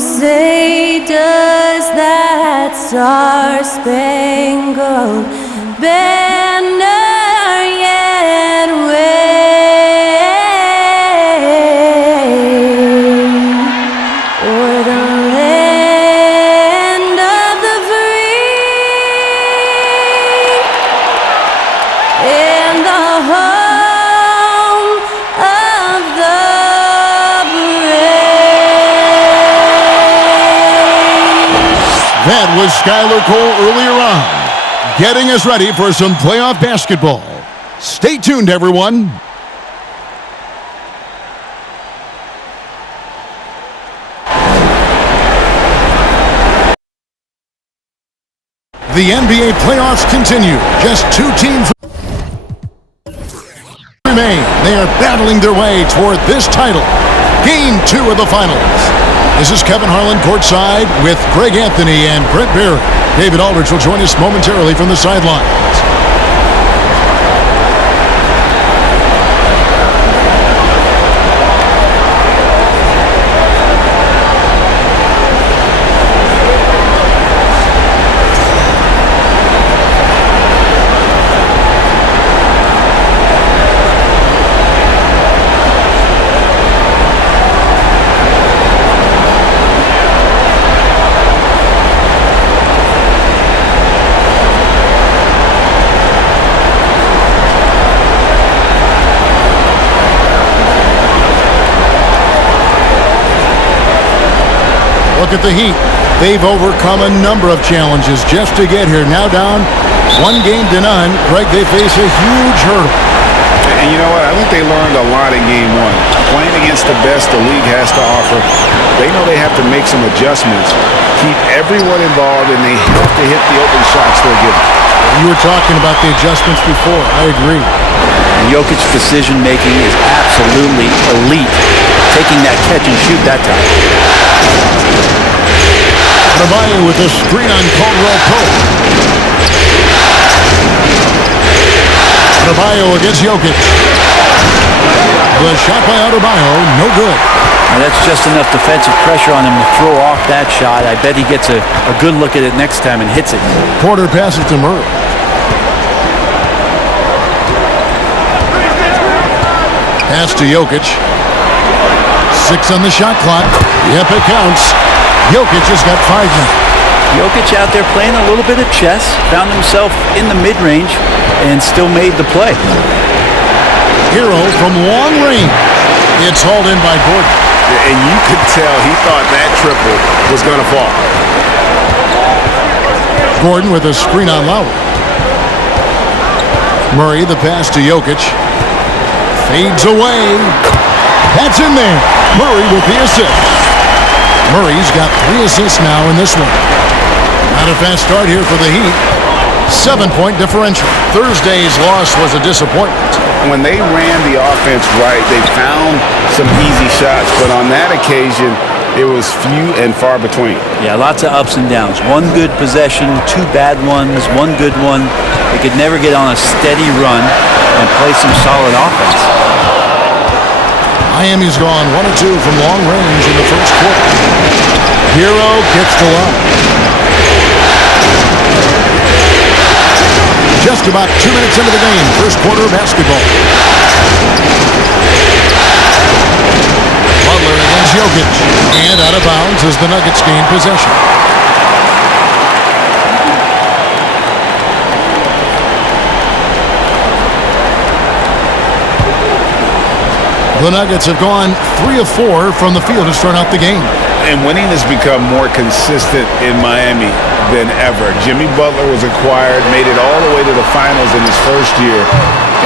say, does that star-spangled banner yet wave o'er the land of the free and the home of the That was Skylar Cole earlier on, getting us ready for some playoff basketball. Stay tuned, everyone. The NBA playoffs continue. Just 2 teams remain. They are battling their way toward this title. Game 2 of the finals. This is Kevin Harlan courtside with Greg Anthony and Brent Barry. David Aldridge will join us momentarily from the sidelines. Look at the Heat. They've overcome a number of challenges just to get here. Now down 1-0. Greg, they face a huge hurdle. And you know what? I think they learned a lot in Game 1. Playing against the best the league has to offer, they know they have to make some adjustments, keep everyone involved, and they have to hit the open shots they're given. You were talking about the adjustments before. I agree. Jokic's decision-making is absolutely elite, taking that catch and shoot that time. Adebayo with a screen on Caldwell Pope. Adebayo against Jokic. The shot by Adebayo, no good. Now that's just enough defensive pressure on him to throw off that shot. I bet he gets a good look at it next time and hits it. Porter passes to Murray. Pass to Jokic. 6 on the shot clock. Yep, it counts. Jokic has got 5 now. Jokic out there playing a little bit of chess, found himself in the mid-range, and still made the play. Hero from long range. It's hauled in by Gordon. And you could tell he thought that triple was going to fall. Gordon with a screen on Lowry. Murray, the pass to Jokic. Fades away. That's in there. Murray with the assist. Murray's got 3 assists now in this one. Not a fast start here for the Heat. 7-point differential. Thursday's loss was a disappointment. When they ran the offense right, they found some easy shots, but on that occasion, it was few and far between. Yeah, lots of ups and downs. 1 good possession, 2 bad ones, 1 good one. They could never get on a steady run and play some solid offense. Miami's gone 1 of 2 from long range in the first quarter. Hero gets to line. Just about 2 minutes into the game, first quarter of basketball. Butler against Jokic, and out of bounds as the Nuggets gain possession. The Nuggets have gone 3 of 4 from the field to start out the game. And winning has become more consistent in Miami than ever. Jimmy Butler was acquired, made it all the way to the finals in his first year,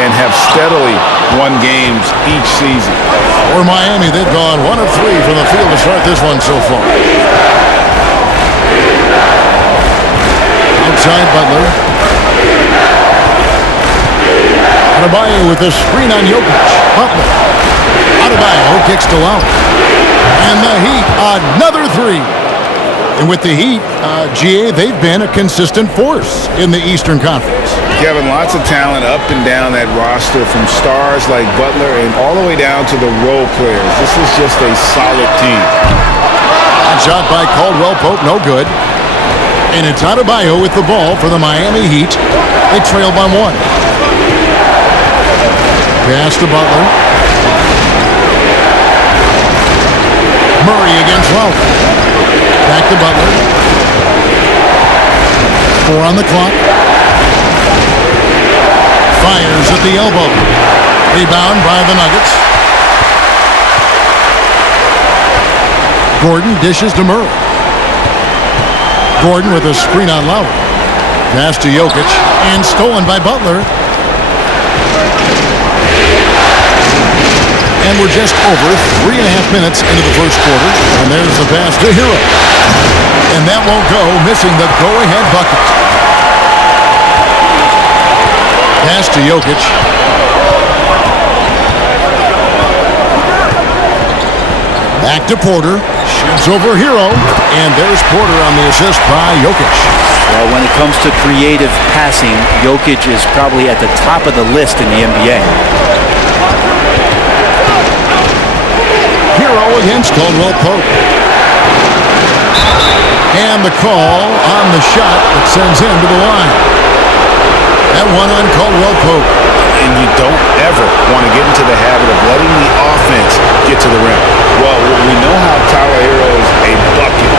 and have steadily won games each season. For Miami, they've gone 1 of 3 from the field to start this one so far. Outside Butler. Adebayo with a screen on Jokic. Butler. Adebayo kicks to Lowry. And the Heat, another 3. And with the Heat, GA, they've been a consistent force in the Eastern Conference. Kevin, lots of talent up and down that roster, from stars like Butler and all the way down to the role players. This is just a solid team. That's shot by Caldwell Pope, no good. And it's Adebayo with the ball for the Miami Heat. They trail by 1. Pass to Butler. Murray against Lowry. Back to Butler. 4 on the clock. Fires at the elbow. Rebound by the Nuggets. Gordon dishes to Murray. Gordon with a screen on Lowry. Pass to Jokic and stolen by Butler. And we're just over 3.5 minutes into the first quarter. And there's the pass to Hero. And that won't go, missing the go-ahead bucket. Pass to Jokic. Back to Porter. Shoots over Hero. And there's Porter on the assist by Jokic. Well, when it comes to creative passing, Jokic is probably at the top of the list in the NBA. Hero against Caldwell Pope. And the call on the shot that sends him to the line. That one on Caldwell Pope. And you don't ever want to get into the habit of letting the offense get to the rim. Well, we know how Tyler Hero is a bucket,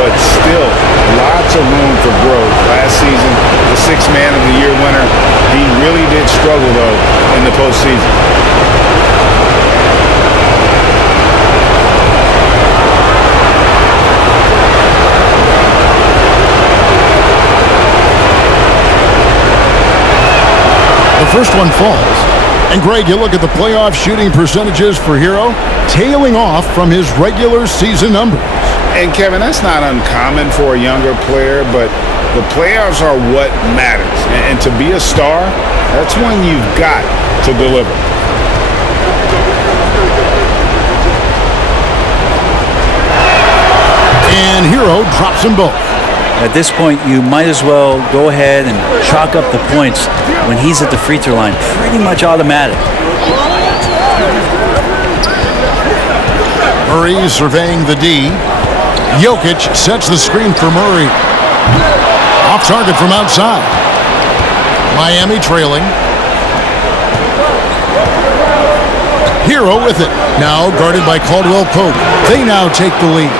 but still lots of room for growth. Last season, the 6th Man of the Year winner, he really did struggle, though, in the postseason. The first one falls. And Greg, you look at the playoff shooting percentages for Hero, tailing off from his regular season numbers. And Kevin, that's not uncommon for a younger player, but the playoffs are what matters. And to be a star, that's when you've got to deliver. And Hero drops them both. At this point, you might as well go ahead and chalk up the points when he's at the free throw line. Pretty much automatic. Murray surveying the D. Jokic sets the screen for Murray. Off target from outside. Miami trailing. Hero with it. Now guarded by Caldwell Pope. They now take the lead.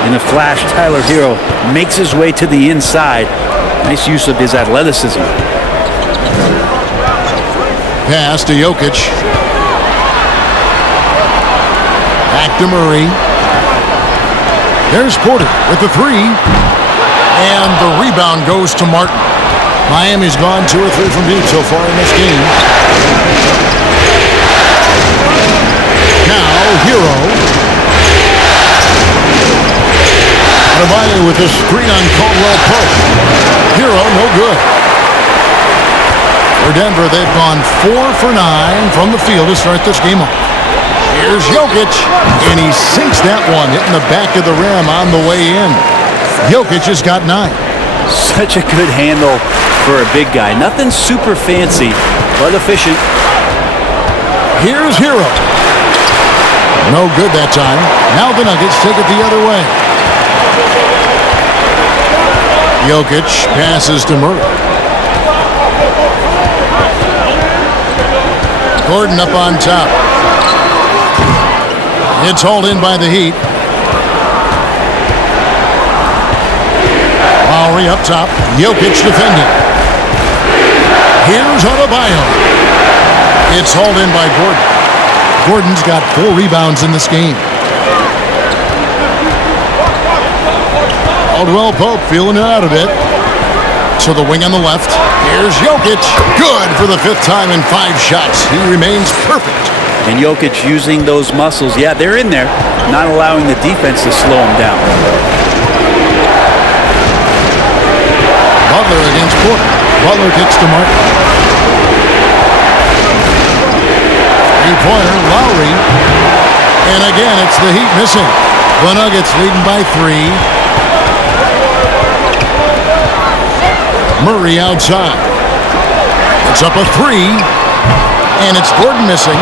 In a flash, Tyler Hero makes his way to the inside. Nice use of his athleticism. Pass to Jokic. Back to Murray. There's Porter with the 3. And the rebound goes to Martin. Miami's gone 2 or 3 from deep so far in this game. Now, Hero. Adebayo with the screen on Caldwell Pope. Hero, no good. For Denver, they've gone 4 for 9 from the field to start this game off. Here's Jokic, and he sinks that one, hitting the back of the rim on the way in. Jokic has got 9. Such a good handle for a big guy. Nothing super fancy, but efficient. Here's Hero. No good that time. Now the Nuggets take it the other way. Jokic passes to Murray. Gordon up on top. It's hauled in by the Heat. Lowry up top. Jokic defending. Here's Adebayo. It's hauled in by Gordon. Gordon's got 4 rebounds in this game. Caldwell Pope feeling it out a bit. To the wing on the left. Here's Jokic. Good for the 5th time in 5 shots. He remains perfect. And Jokic using those muscles. Yeah, they're in there. Not allowing the defense to slow him down. Butler against Porter. Butler kicks to Martin. 3-pointer, Lowry. And again, it's the Heat missing. The Nuggets leading by 3. Murray outside. It's up a 3. And it's Gordon missing.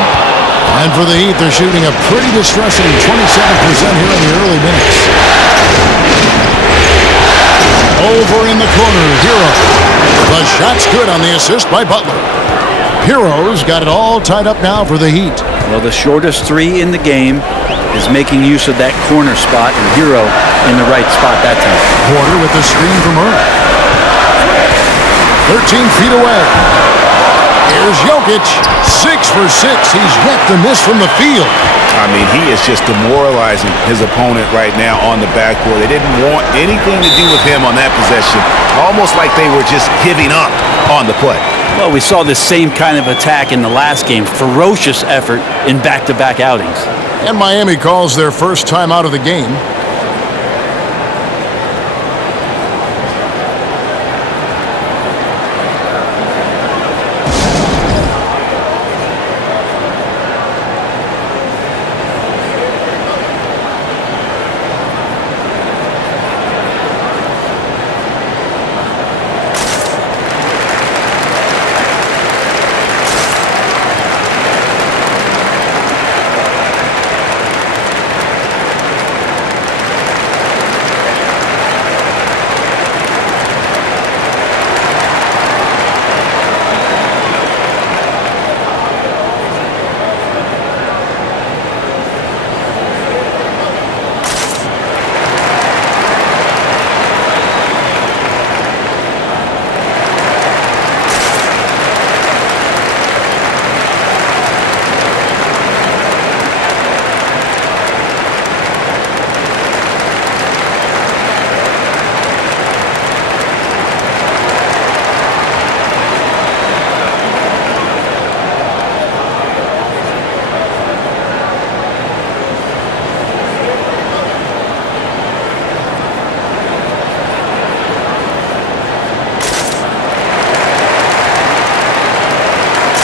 And for the Heat, they're shooting a pretty distressing 27% here in the early minutes. Shot's good on the assist by Butler. Hero's got it all tied up now for the Heat. Well, the shortest three in the game is making use of that corner spot, and Hero in the right spot that time. Porter with the screen from Murray. 13 feet away. Here's Jokic. 6 for 6. He's yet to miss from the field. I mean, he is just demoralizing his opponent right now on the backboard. They didn't want anything to do with him on that possession. Almost like they were just giving up on the play. Well, we saw this same kind of attack in the last game. Ferocious effort in back-to-back outings. And Miami calls their first time out of the game.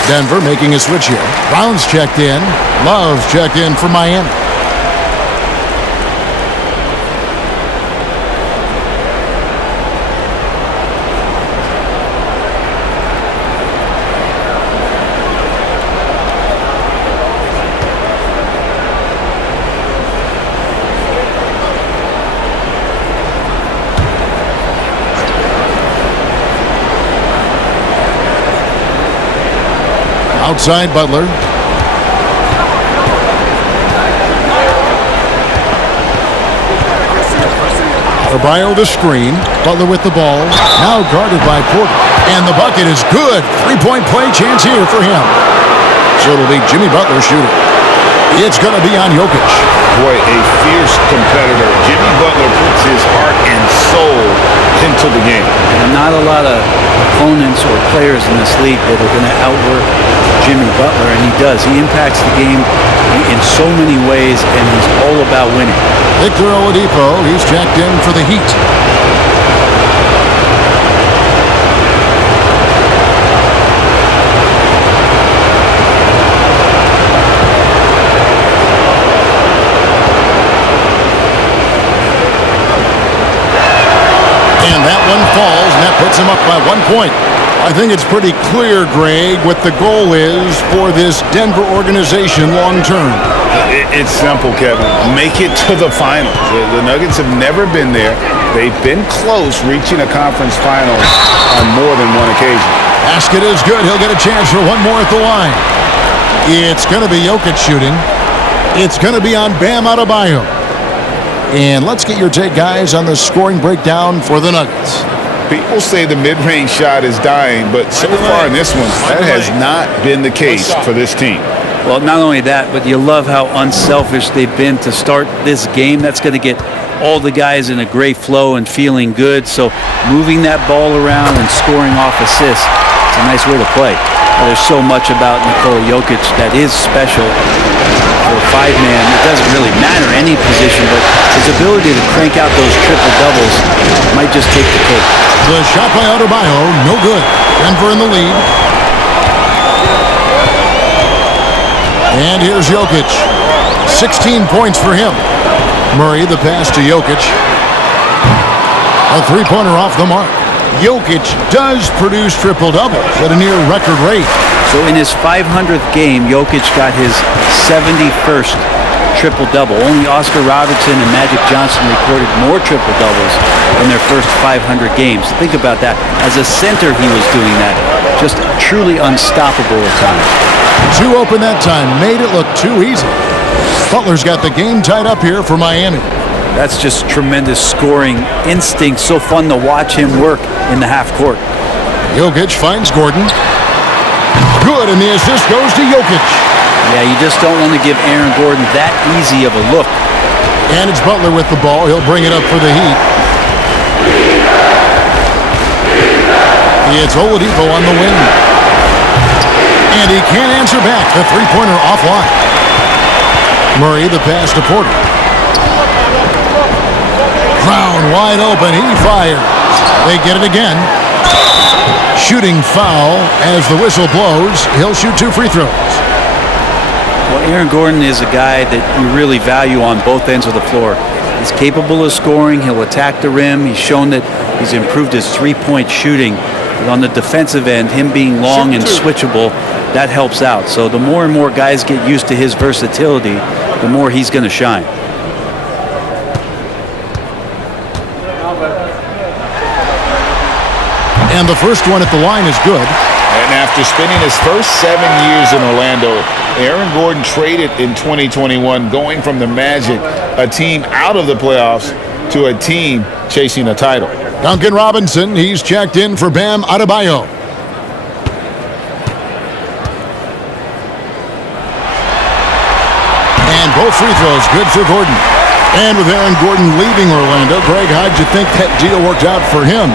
Denver making a switch here. Brown's checked in. Love's checked in for Miami. Outside Butler. Adebayo the screen. Butler with the ball. Now guarded by Porter. And the bucket is good. Three-point play chance here for him. So it'll be Jimmy Butler shooting. It's going to be on Jokic. Boy, a fierce competitor. Jimmy Butler puts his heart and soul into the game. And not a lot of opponents or players in this league that are going to outwork Jimmy Butler, and he does. He impacts the game in so many ways, and he's all about winning. Victor Oladipo, he's checked in for the Heat. And that one falls, and that puts him up by 1 point. I think it's pretty clear, Greg, what the goal is for this Denver organization long term. It's simple, Kevin. Make it to the finals. The Nuggets have never been there. They've been close reaching a conference final on more than one occasion. Basket is good. He'll get a chance for one more at the line. It's going to be Jokic shooting. It's going to be on Bam Adebayo. And let's get your take, guys, on the scoring breakdown for the Nuggets. People say the mid-range shot is dying, but so far in this one, that has not been the case for this team. Well, not only that, but you love how unselfish they've been to start this game. That's going to get all the guys in a great flow and feeling good. So moving that ball around and scoring off assists, it's a nice way to play. There's so much about Nikola Jokic that is special for a five-man. It doesn't really matter any position, but his ability to crank out those triple-doubles might just take the cake. The shot by Adebayo, no good. Denver in the lead. And here's Jokic. 16 points for him. Murray, the pass to Jokic. A three-pointer off the mark. Jokic does produce triple-doubles at a near record rate. So in his 500th game, Jokic got his 71st triple-double. Only Oscar Robertson and Magic Johnson recorded more triple-doubles in their first 500 games. Think about that. As a center, he was doing that. Just truly unstoppable at times. Too open that time. Made it look too easy. Butler's got the game tied up here for Miami. That's just tremendous scoring instinct. So fun to watch him work in the half court. Jokic finds Gordon. Good, and the assist goes to Jokic. Yeah, you just don't want to give Aaron Gordon that easy of a look. And it's Butler with the ball. He'll bring it up for the Heat. It's Oladipo on the wing. And he can't answer back. The three-pointer offline. Murray, the pass to Porter. Brown wide open. He fires. They get it again. Shooting foul as the whistle blows. He'll shoot 2 free throws. Well, Aaron Gordon is a guy that you really value on both ends of the floor. He's capable of scoring. He'll attack the rim. He's shown that he's improved his three-point shooting. But on the defensive end, him being long and switchable, that helps out. So the more and more guys get used to his versatility, the more he's going to shine. And the first one at the line is good. And after spending his first 7 years in Orlando, Aaron Gordon traded in 2021, going from the Magic, a team out of the playoffs, to a team chasing a title. Duncan Robinson, he's checked in for Bam Adebayo. And both free throws good for Gordon. And with Aaron Gordon leaving Orlando, Greg, how'd you think that deal worked out for him?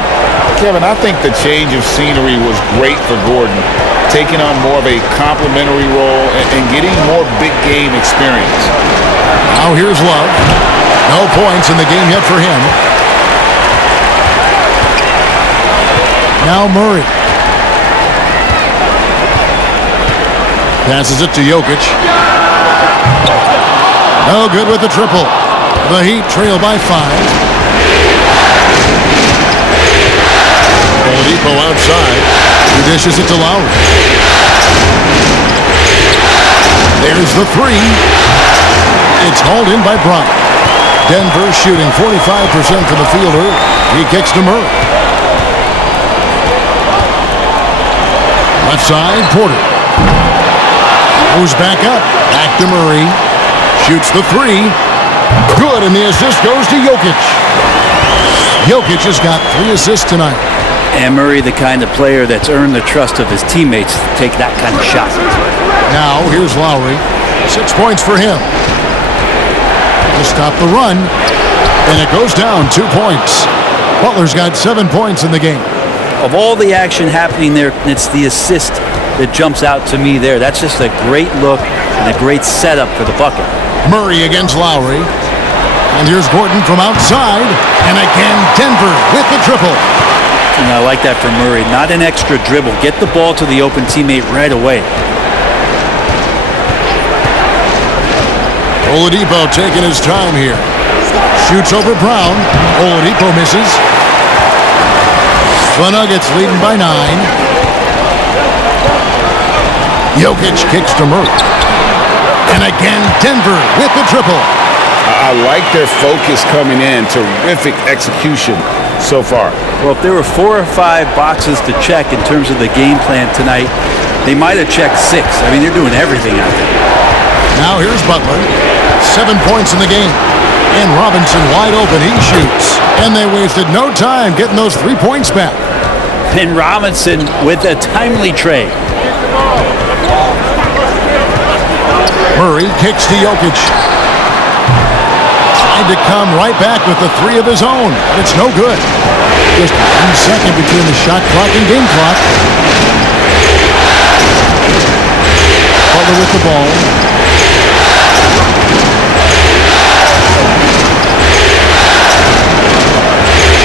Kevin, I think the change of scenery was great for Gordon, taking on more of a complimentary role and getting more big game experience. Now here's Love. No points in the game yet for him. Now Murray. Passes it to Jokic. No good with the triple. The Heat trail by 5. Oladipo outside. He dishes it to Lowry. There's the three. It's hauled in by Brown. Denver shooting 45% for the fielder. He kicks to Murray. Left side, Porter. Goes back up. Back to Murray. Shoots the three. Good, and the assist goes to Jokic. Jokic has got 3 assists tonight. And Murray, the kind of player that's earned the trust of his teammates to take that kind of shot. Now, here's Lowry. 6 points for him. To stop the run. And it goes down 2 points. Butler's got 7 points in the game. Of all the action happening there, it's the assist that jumps out to me there. That's just a great look and a great setup for the bucket. Murray against Lowry. And here's Gordon from outside. And again, Denver with the triple. And I like that for Murray. Not an extra dribble. Get the ball to the open teammate right away. Oladipo taking his time here. Shoots over Brown. Oladipo misses. The Nuggets leading by 9. Jokic kicks to Murray. And again, Denver with the triple. I like their focus coming in. Terrific execution so far. Well, if there were 4 or 5 boxes to check in terms of the game plan tonight, they might have checked 6. I mean, they're doing everything out there. Now here's Butler. 7 points in the game. And Robinson wide open. He shoots. And they wasted no time getting those 3 points back. And Robinson with a timely trade. Murray kicks to Jokic. Tried to come right back with the 3 of his own, but it's no good. Just 1 second between the shot clock and game clock. Butler with the ball.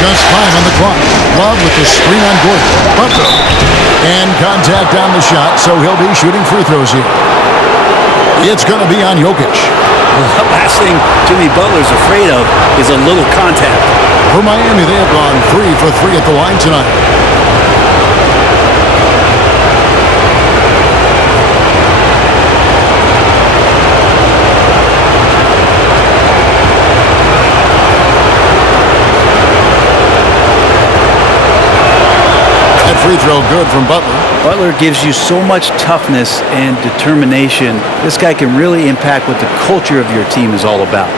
Just 5 on the clock. Love with the screen on Gordon. Butler. And contact on the shot, so he'll be shooting free throws here. It's going to be on Jokic. The last thing Jimmy Butler's afraid of is a little contact. For Miami, they have gone 3 for 3 at the line tonight. free throw good from Butler. Butler gives you so much toughness and determination. This guy can really impact what the culture of your team is all about.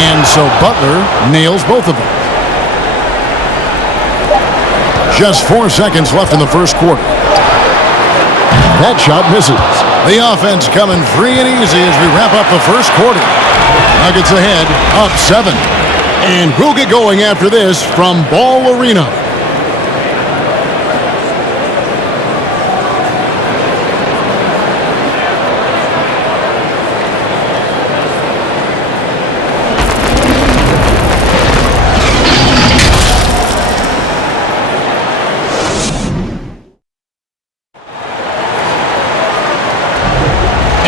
And so Butler nails both of them. Just 4 seconds left in the first quarter. That shot misses. The offense coming free and easy as we wrap up the first quarter. Nuggets ahead, up 7. And we'll get going after this from Ball Arena.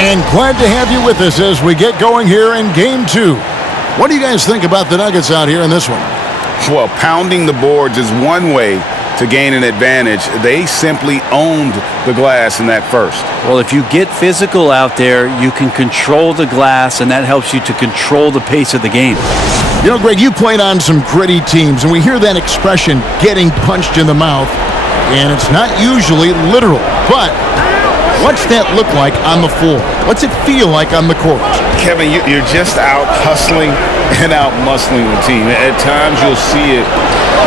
And glad to have you with us as we get going here in Game 2. What do you guys think about the Nuggets out here in this one? Well, pounding the boards is one way to gain an advantage. They simply owned the glass in that first. Well, if you get physical out there, you can control the glass, and that helps you to control the pace of the game. You know, Greg, you played on some gritty teams, and we hear that expression, getting punched in the mouth, and it's not usually literal, but what's that look like on the floor? What's it feel like on the court? Kevin, you're just out hustling and out muscling the team. At times you'll see it.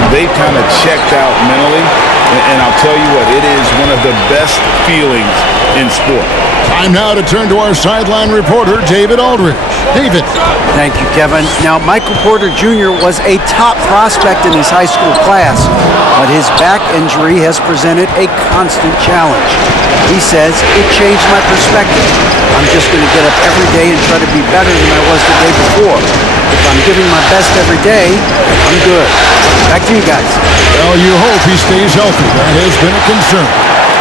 They've kind of checked out mentally. And I'll tell you what, it is one of the best feelings in sport. Time now to turn to our sideline reporter, David Aldridge. David. Thank you, Kevin. Now, Michael Porter Jr. was a top prospect in his high school class, but his back injury has presented a constant challenge. He says, it changed my perspective. I'm just going to get up every day and try to be better than I was the day before. If I'm giving my best every day, I'm good. Back to you guys. Well, you hope he stays healthy. That has been a concern.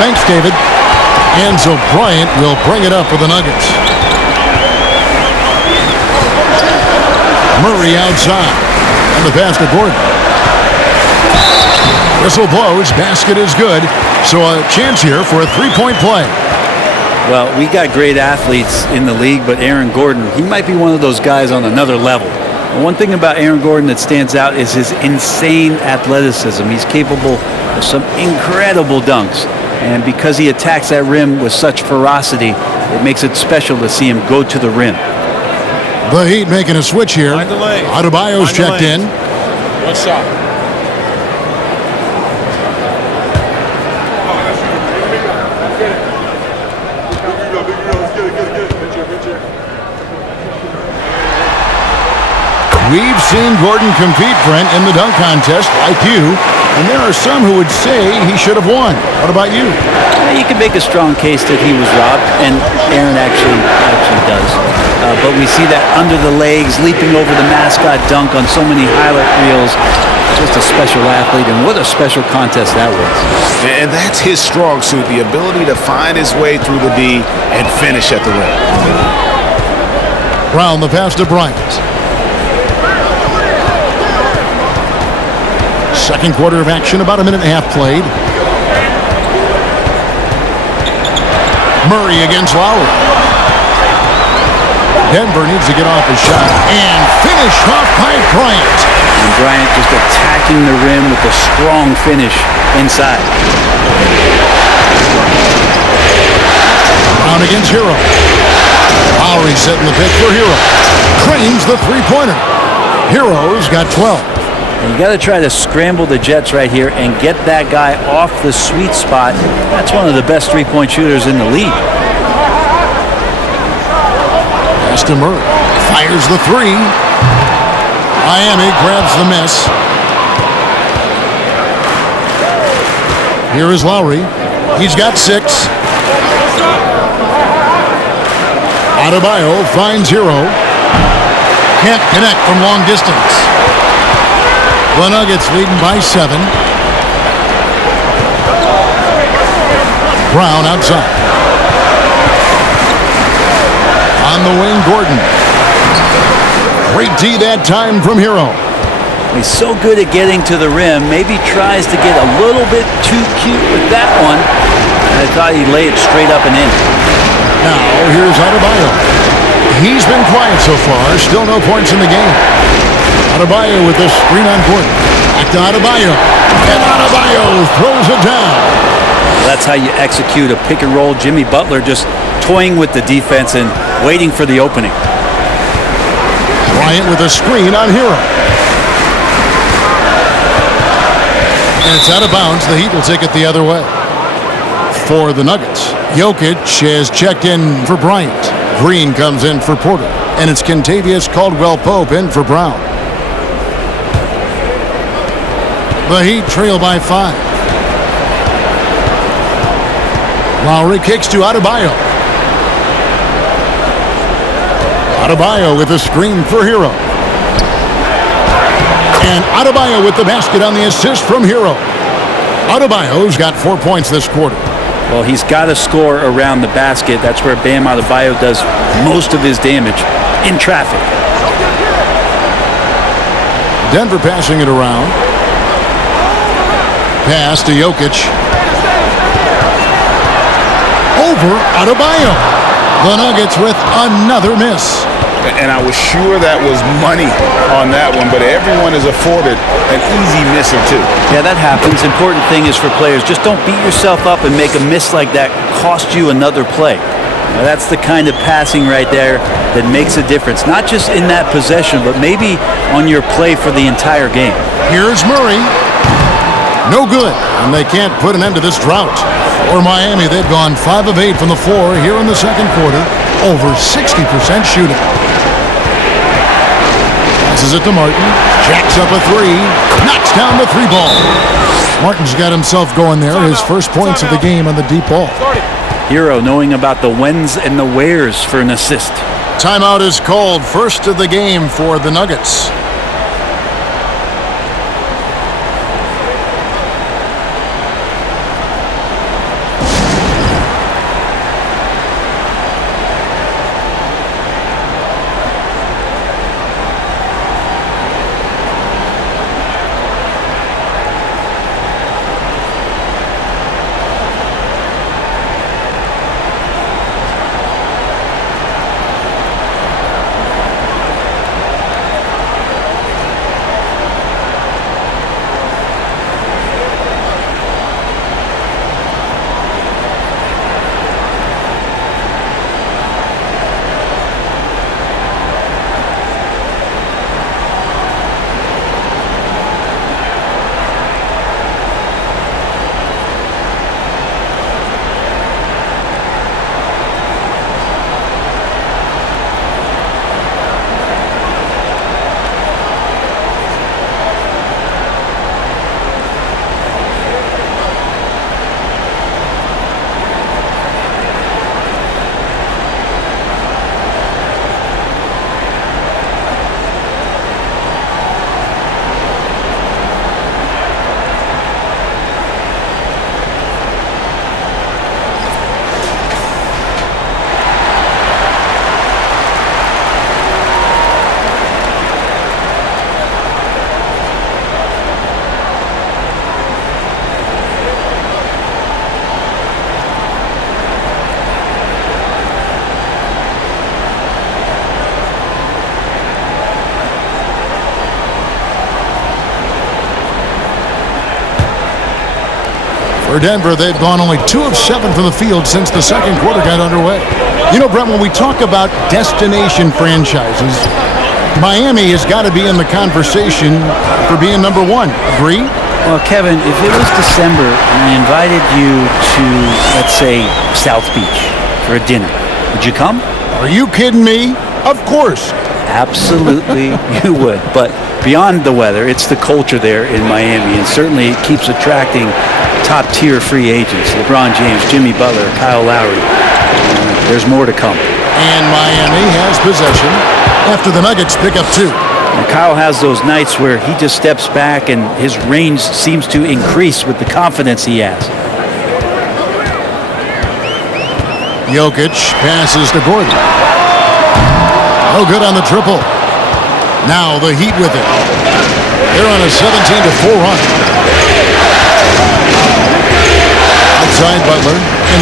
Thanks, David. And so Bryant will bring it up for the Nuggets. Murray outside. And the pass to Gordon. Whistle blows. Basket is good. So a chance here for a three-point play. Well, we got great athletes in the league, but Aaron Gordon, he might be one of those guys on another level. And one thing about Aaron Gordon that stands out is his insane athleticism. He's capable of some incredible dunks. And because he attacks that rim with such ferocity, it makes it special to see him go to the rim. The Heat making a switch here. Adebayo's checked in. One shot. We've seen Gordon compete, Brent, in the dunk contest, like you, and there are some who would say he should have won. What about you? You can make a strong case that he was robbed, and Aaron actually does. But we see that under the legs, leaping over the mascot dunk on so many highlight reels. Just a special athlete, and what a special contest that was. And that's his strong suit, the ability to find his way through the D and finish at the rim. Brown, the pass to Bryant. Second quarter of action, about a minute and a half played. Murray against Lowry. Denver needs to get off his shot and finished off by Bryant. And Bryant just attacking the rim with a strong finish inside. Brown against Hero. Lowry setting the pick for Hero. Cranes the three-pointer. Hero's got 12. You got to try to scramble the Jets right here and get that guy off the sweet spot. That's one of the best three-point shooters in the league. Pass to Murray. Fires the three. Miami grabs the miss. Here is Lowry. He's got 6. Adebayo finds Hero. Can't connect from long distance. The Nuggets leading by 7. Brown outside. On the wing, Gordon. Great D that time from Hero. He's so good at getting to the rim. Maybe tries to get a little bit too cute with that one. I thought he'd lay it straight up and in. Now, here's Adebayo. He's been quiet so far. Still no points in the game. Adebayo with this screen on Gordon. Back to Adebayo. And Adebayo throws it down. That's how you execute a pick and roll. Jimmy Butler just toying with the defense and waiting for the opening. Bryant with a screen on Hero. And it's out of bounds. The Heat will take it the other way. For the Nuggets, Jokic has checked in for Bryant. Green comes in for Porter. And it's Kentavious Caldwell-Pope in for Brown. The Heat trail by 5. Lowry kicks to Adebayo. Adebayo with a screen for Hero. And Adebayo with the basket on the assist from Hero. Adebayo's got 4 points this quarter. Well, he's got to score around the basket. That's where Bam Adebayo does most of his damage, in traffic. Denver passing it around. Pass to Jokic. Over Adebayo. The Nuggets with another miss. And I was sure that was money on that one, but everyone is afforded an easy miss or two. Yeah, that happens. Important thing is for players, just don't beat yourself up and make a miss like that cost you another play. Now, that's the kind of passing right there that makes a difference, not just in that possession, but maybe on your play for the entire game. Here's Murray. No good, and they can't put an end to this drought. For Miami, they've gone 5 of 8 from the floor here in the second quarter, over 60% shooting. Passes it to Martin, jacks up a 3, knocks down the 3 ball. Martin's got himself going there, his first points of the game on the deep ball. Hero knowing about the whens and the wheres for an assist. Timeout is called, first of the game for the Nuggets. For Denver, they've gone only 2 of 7 from the field since the second quarter got underway. You know, Brent, when we talk about destination franchises, Miami has got to be in the conversation for being number 1. Agree? Well, Kevin, if it was December and I invited you to, let's say, South Beach for a dinner, would you come? Are you kidding me? Of course. Absolutely, you would. But beyond the weather, it's the culture there in Miami, and certainly it keeps attracting top-tier free agents. LeBron James, Jimmy Butler, Kyle Lowry. There's more to come. And Miami has possession after the Nuggets pick up 2. And Kyle has those nights where he just steps back and his range seems to increase with the confidence he has. Jokic passes to Gordon. No good on the triple. Now the Heat with it. They're on a 17-4 run. Outside Butler, and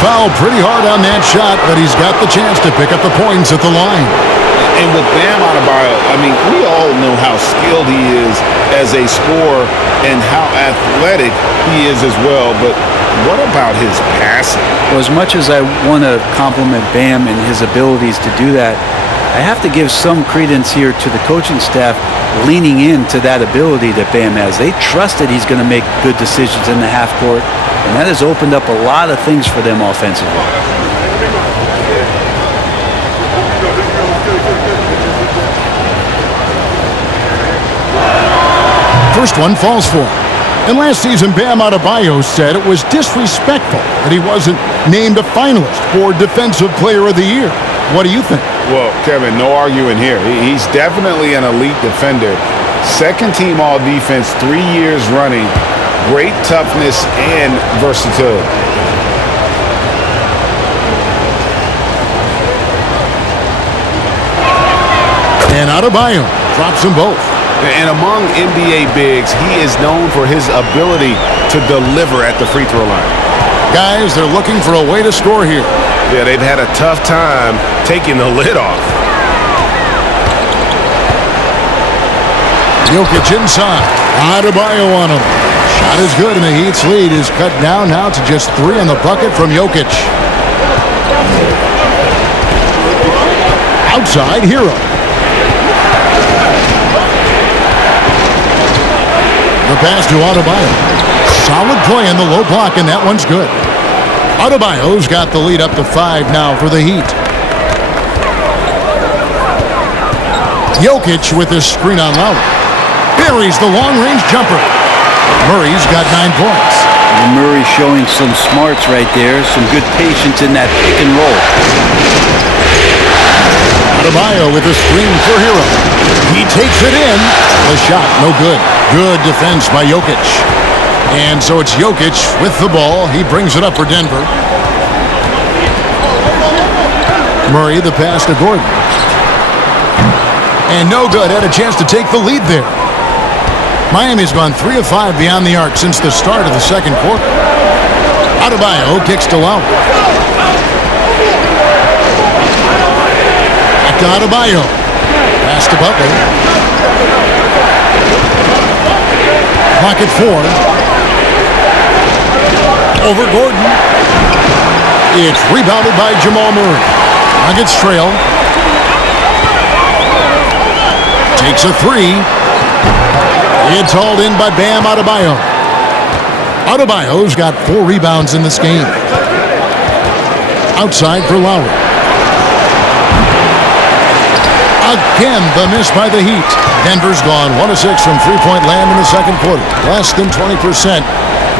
fouled pretty hard on that shot, but he's got the chance to pick up the points at the line. And with Bam Adebayo, I mean, we all know how skilled he is as a scorer and how athletic he is as well. But what about his passing? Well, as much as I want to compliment Bam and his abilities to do that, I have to give some credence here to the coaching staff leaning into that ability that Bam has. They trust that he's going to make good decisions in the half court, and that has opened up a lot of things for them offensively. First one falls for him. And last season, Bam Adebayo said it was disrespectful that he wasn't named a finalist for Defensive Player of the Year. What do you think? Well, Kevin, no arguing here. He's definitely an elite defender. Second team all defense 3 years running. Great toughness and versatility. And Adebayo drops them both. And among NBA bigs, he is known for his ability to deliver at the free throw line. Guys, they're looking for a way to score here. Yeah, they've had a tough time taking the lid off. Jokic inside. Adebayo on him. Shot is good, and the Heat's lead is cut down now to just 3 on the bucket from Jokic. Outside, Hero. The pass to Adebayo. Solid play in the low block, and that one's good. Adebayo's got the lead up to 5 now for the Heat. Jokic with his screen on Lowry. Buries the long-range jumper. Murray's got 9 points. And Murray showing some smarts right there, some good patience in that pick and roll. Adebayo with a screen for Hero. He takes it in. The shot, no good. Good defense by Jokic. And so it's Jokic with the ball. He brings it up for Denver. Murray, the pass to Gordon. And no good. Had a chance to take the lead there. Miami's gone 3 of 5 beyond the arc since the start of the second quarter. Adebayo kicks to Lowry. Back to Adebayo. Pass to Butler. Clock at 4. Over Gordon. It's rebounded by Jamal Murray. Nuggets trail. Takes a 3. It's hauled in by Bam Adebayo. Adebayo's got 4 rebounds in this game. Outside for Lowry. Again, the miss by the Heat. Denver's gone 1 of 6 from three-point land in the second quarter. Less than 20%,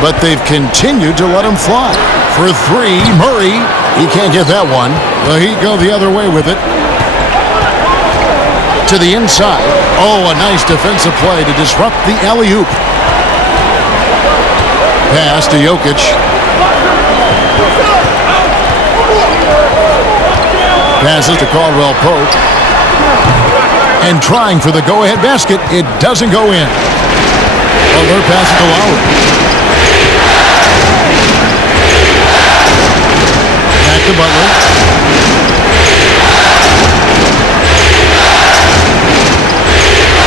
but they've continued to let him fly. For 3, Murray. He can't get that one. The Heat go the other way with it. To the inside. Oh, a nice defensive play to disrupt the alley-oop. Pass to Jokic. Passes to Caldwell Pope. And trying for the go-ahead basket. It doesn't go in. Butler passes to Lowry. Back to Butler.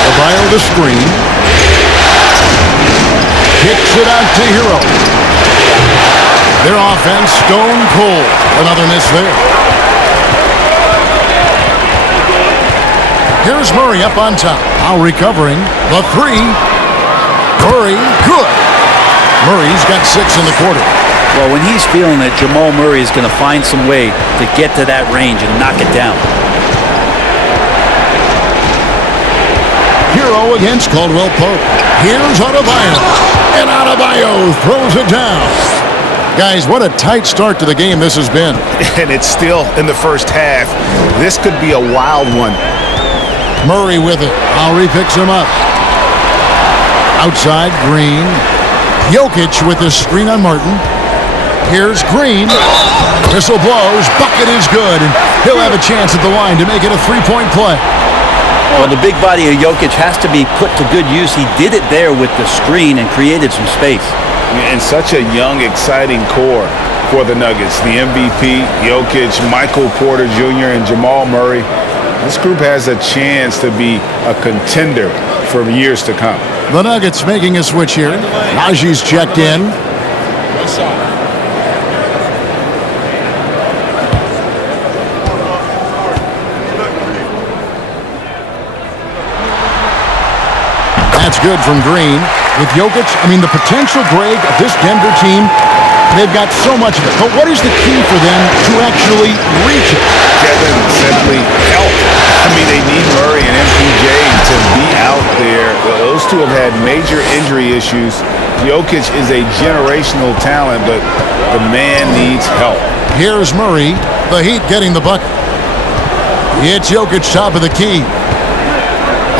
Adebayo the screen. Kicks it out to Hero. Their offense stone cold. Another miss there. Here's Murray up on top. Now recovering. The 3. Murray, good. Murray's got 6 in the quarter. Well, when he's feeling it, Jamal Murray is going to find some way to get to that range and knock it down. Hero against Caldwell Pope. Here's Adebayo. And Adebayo throws it down. Guys, what a tight start to the game this has been. And it's still in the first half. This could be a wild one. Murray with it. Lowry picks him up. Outside, Green. Jokic with his screen on Martin. Here's Green. Whistle blows. Bucket is good. And he'll have a chance at the line to make it a 3-point play. Well, the big body of Jokic has to be put to good use. He did it there with the screen and created some space. And such a young, exciting core. for the Nuggets. The MVP, Jokic, Michael Porter Jr., and Jamal Murray. This group has a chance to be a contender for years to come. The Nuggets making a switch here. Najee's checked in. That's good from Green. With Jokic, the potential, Greg, of this Denver team, they've got so much of it. But what is the key for them to actually reach it? Kevin, simply help. They need Murray and MPJ to be out there. Those two have had major injury issues. Jokic is a generational talent, but the man needs help. Here's Murray. The Heat getting the bucket. It's Jokic top of the key.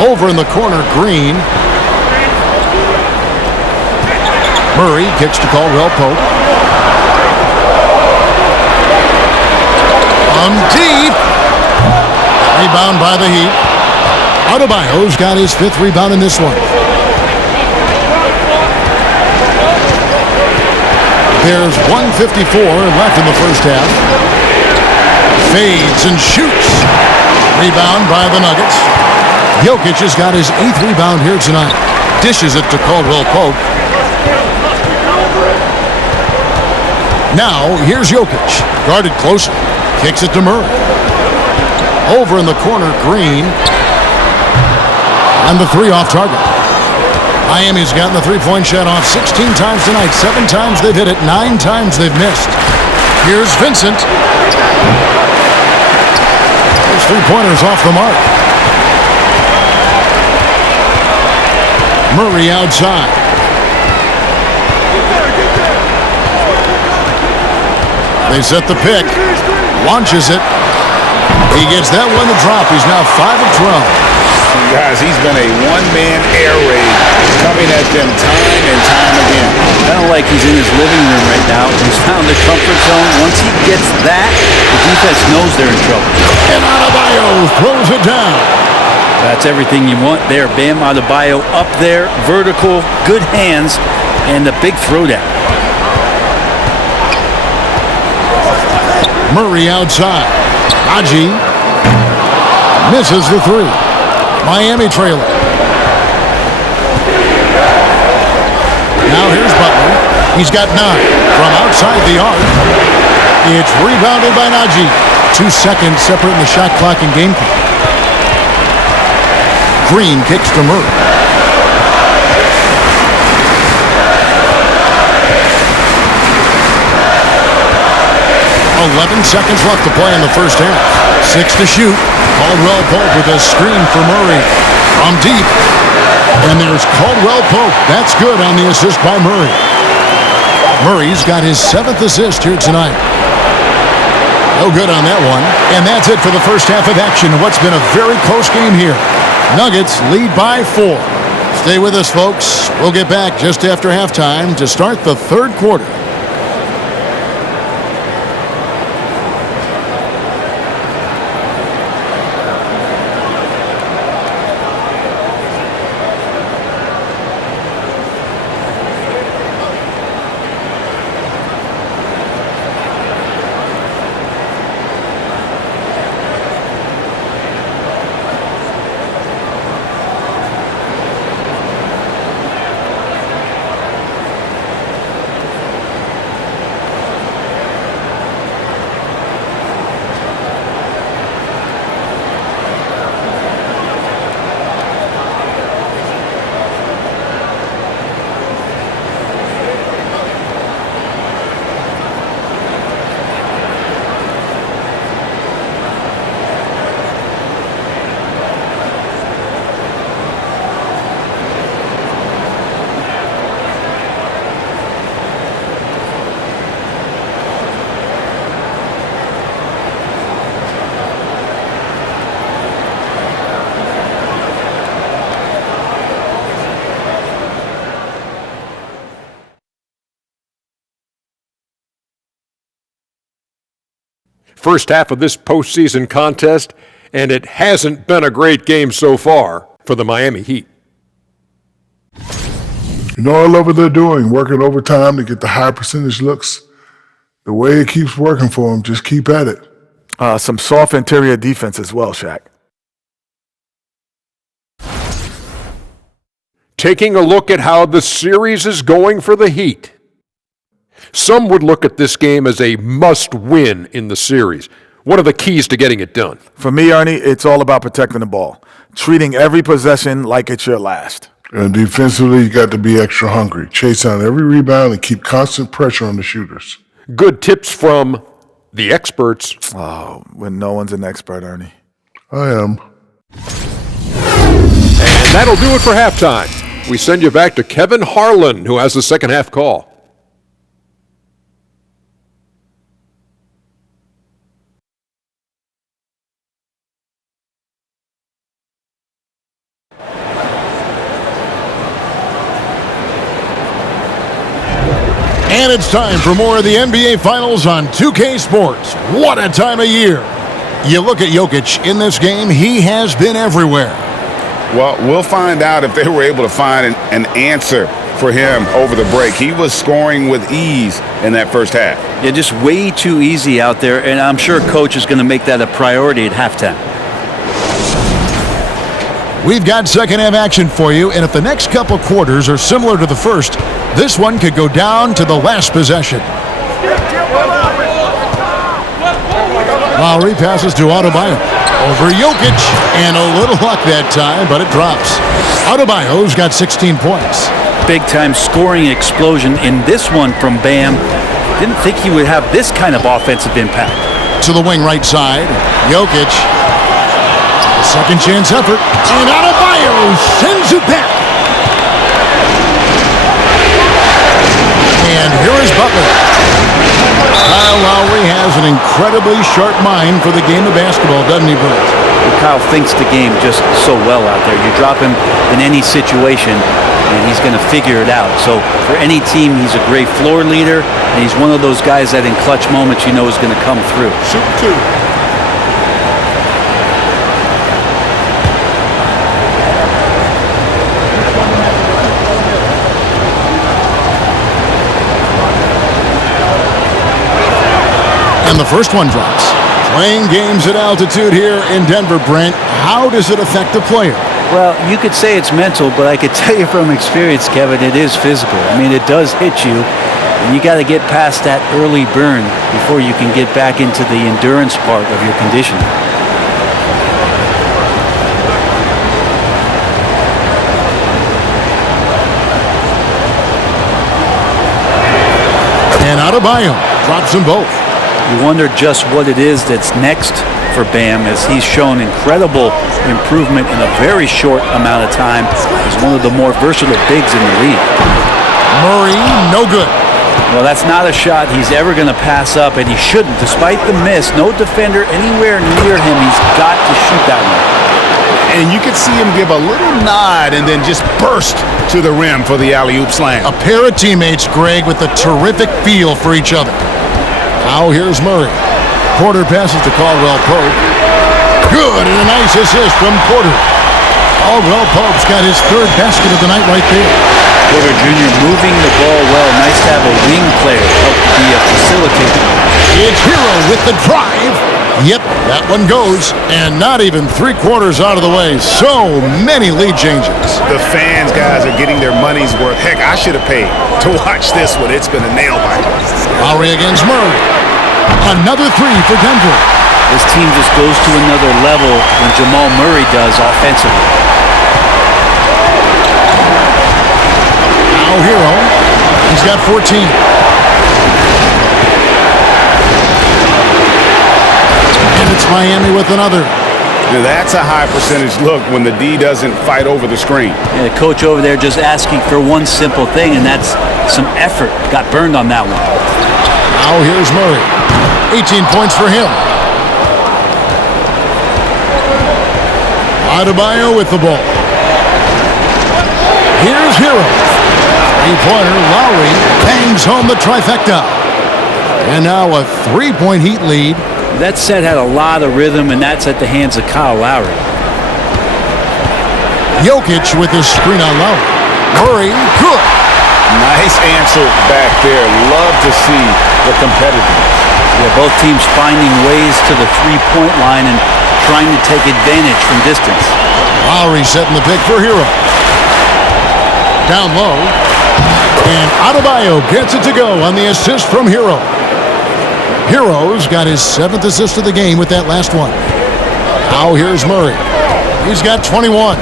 Over in the corner, Green. Murray kicks to Caldwell Pope. Deep. Rebound by the Heat. Adebayo's got his 5th rebound in this one. There's 1:54 left in the first half. Fades and shoots. Rebound by the Nuggets. Jokic has got his 8th rebound here tonight. Dishes it to Caldwell Pope. Now, here's Jokic. Guarded closely. Kicks it to Murray. Over in the corner, Green. And the 3 off target. Miami's gotten the 3-point shot off 16 times tonight. 7 times they've hit it. 9 times they've missed. Here's Vincent. Those 3-pointers off the mark. Murray outside. They set the pick. Launches it. He gets that one to drop. He's now 5 of 12. Guys, he's been a one-man air raid coming at them time and time again. Kind of like he's in his living room right now. He's found the comfort zone. Once he gets that, the defense knows they're in trouble. And Adebayo throws it down. That's everything you want there. Bam Adebayo up there, vertical, good hands, and the big throwdown. Murray outside. Najee misses the 3. Miami trailing. Now here's Butler. He's got 9 from outside the arc. It's rebounded by Najee. 2 seconds separating the shot clock and game clock. Green kicks to Murray. 11 seconds left to play in the first half. 6 to shoot. Caldwell Pope with a screen for Murray. From deep. And there's Caldwell Pope. That's good on the assist by Murray. Murray's got his 7th assist here tonight. No good on that one. And that's it for the first half of action. What's been a very close game here. Nuggets lead by 4. Stay with us, folks. We'll get back just after halftime to start the third quarter. First half of this postseason contest, and it hasn't been a great game so far for the Miami Heat. I love what they're doing, working overtime to get the high percentage looks. The way it keeps working for him, just keep at it. Some soft interior defense as well, Shaq. Taking a look at how the series is going for the Heat. Some would look at this game as a must-win in the series. What are the keys to getting it done? For me, Ernie, it's all about protecting the ball, treating every possession like it's your last. And defensively, you got to be extra hungry. Chase down every rebound and keep constant pressure on the shooters. Good tips from the experts. Oh, when no one's an expert, Ernie. I am. And that'll do it for halftime. We send you back to Kevin Harlan, who has the second half call. And it's time for more of the NBA Finals on 2K Sports. What a time of year. You look at Jokic in this game, he has been everywhere. Well, we'll find out if they were able to find an answer for him over the break. He was scoring with ease in that first half. Yeah, just way too easy out there, and I'm sure Coach is going to make that a priority at halftime. We've got second half action for you, and if the next couple quarters are similar to the first, this one could go down to the last possession. Lowry passes to Adebayo. Over Jokic, and a little luck that time, but it drops. Adebayo's got 16 points. Big-time scoring explosion in this one from Bam. Didn't think he would have this kind of offensive impact. To the wing right side, Jokic. Second chance effort, and Adebayo sends it back. And here is Butler. Kyle Lowry has an incredibly sharp mind for the game of basketball, doesn't he, Brent? Kyle thinks the game just so well out there. You drop him in any situation, and he's going to figure it out. So for any team, he's a great floor leader, and he's one of those guys that in clutch moments you know is going to come through. Shoot two. And the first one drops. Playing games at altitude here in Denver, Brent. How does it affect the player? Well, you could say it's mental, but I could tell you from experience, Kevin, it is physical. I mean, it does hit you, and you got to get past that early burn before you can get back into the endurance part of your conditioning. And Adebayo drops them both. You wonder just what it is that's next for Bam, as he's shown incredible improvement in a very short amount of time as one of the more versatile bigs in the league. Murray, no good. Well, that's not a shot he's ever going to pass up, and he shouldn't. Despite the miss, no defender anywhere near him. He's got to shoot that one. And you could see him give a little nod and then just burst to the rim for the alley-oop slam. A pair of teammates, Greg, with a terrific feel for each other. Now here's Murray. Porter passes to Caldwell Pope. Good, and a nice assist from Porter. Caldwell Pope's got his third basket of the night right there. Porter Jr. moving the ball well. Nice to have a wing player help to be a facilitator. It's Hero with the drive. Yep, that one goes, and not even 3/4 out of the way. So many lead changes. The fans, guys, are getting their money's worth. Heck, I should have paid to watch this one. It's been a nail-biter. Lowry against Murray. Another three for Denver. This team just goes to another level when Jamal Murray does offensively. Now Hero. He's got 14. And it's Miami with another. Now, that's a high percentage look when the D doesn't fight over the screen. And the coach over there just asking for one simple thing, and that's some effort. Got burned on that one. Now here's Murray. 18 points for him. Adebayo with the ball. Here's Hero. Three-pointer. Lowry bangs home the trifecta. And now a three-point Heat lead. That set had a lot of rhythm, and that's at the hands of Kyle Lowry. Jokic with his screen on Lowry. Murray, good. Nice answer back there. Love to see the competitiveness. Yeah, both teams finding ways to the three-point line and trying to take advantage from distance. Lowry setting the pick for Hero. Down low. And Adebayo gets it to go on the assist from Hero. Hero's got his 7th assist of the game with that last one. Now here's Murray. He's got 21.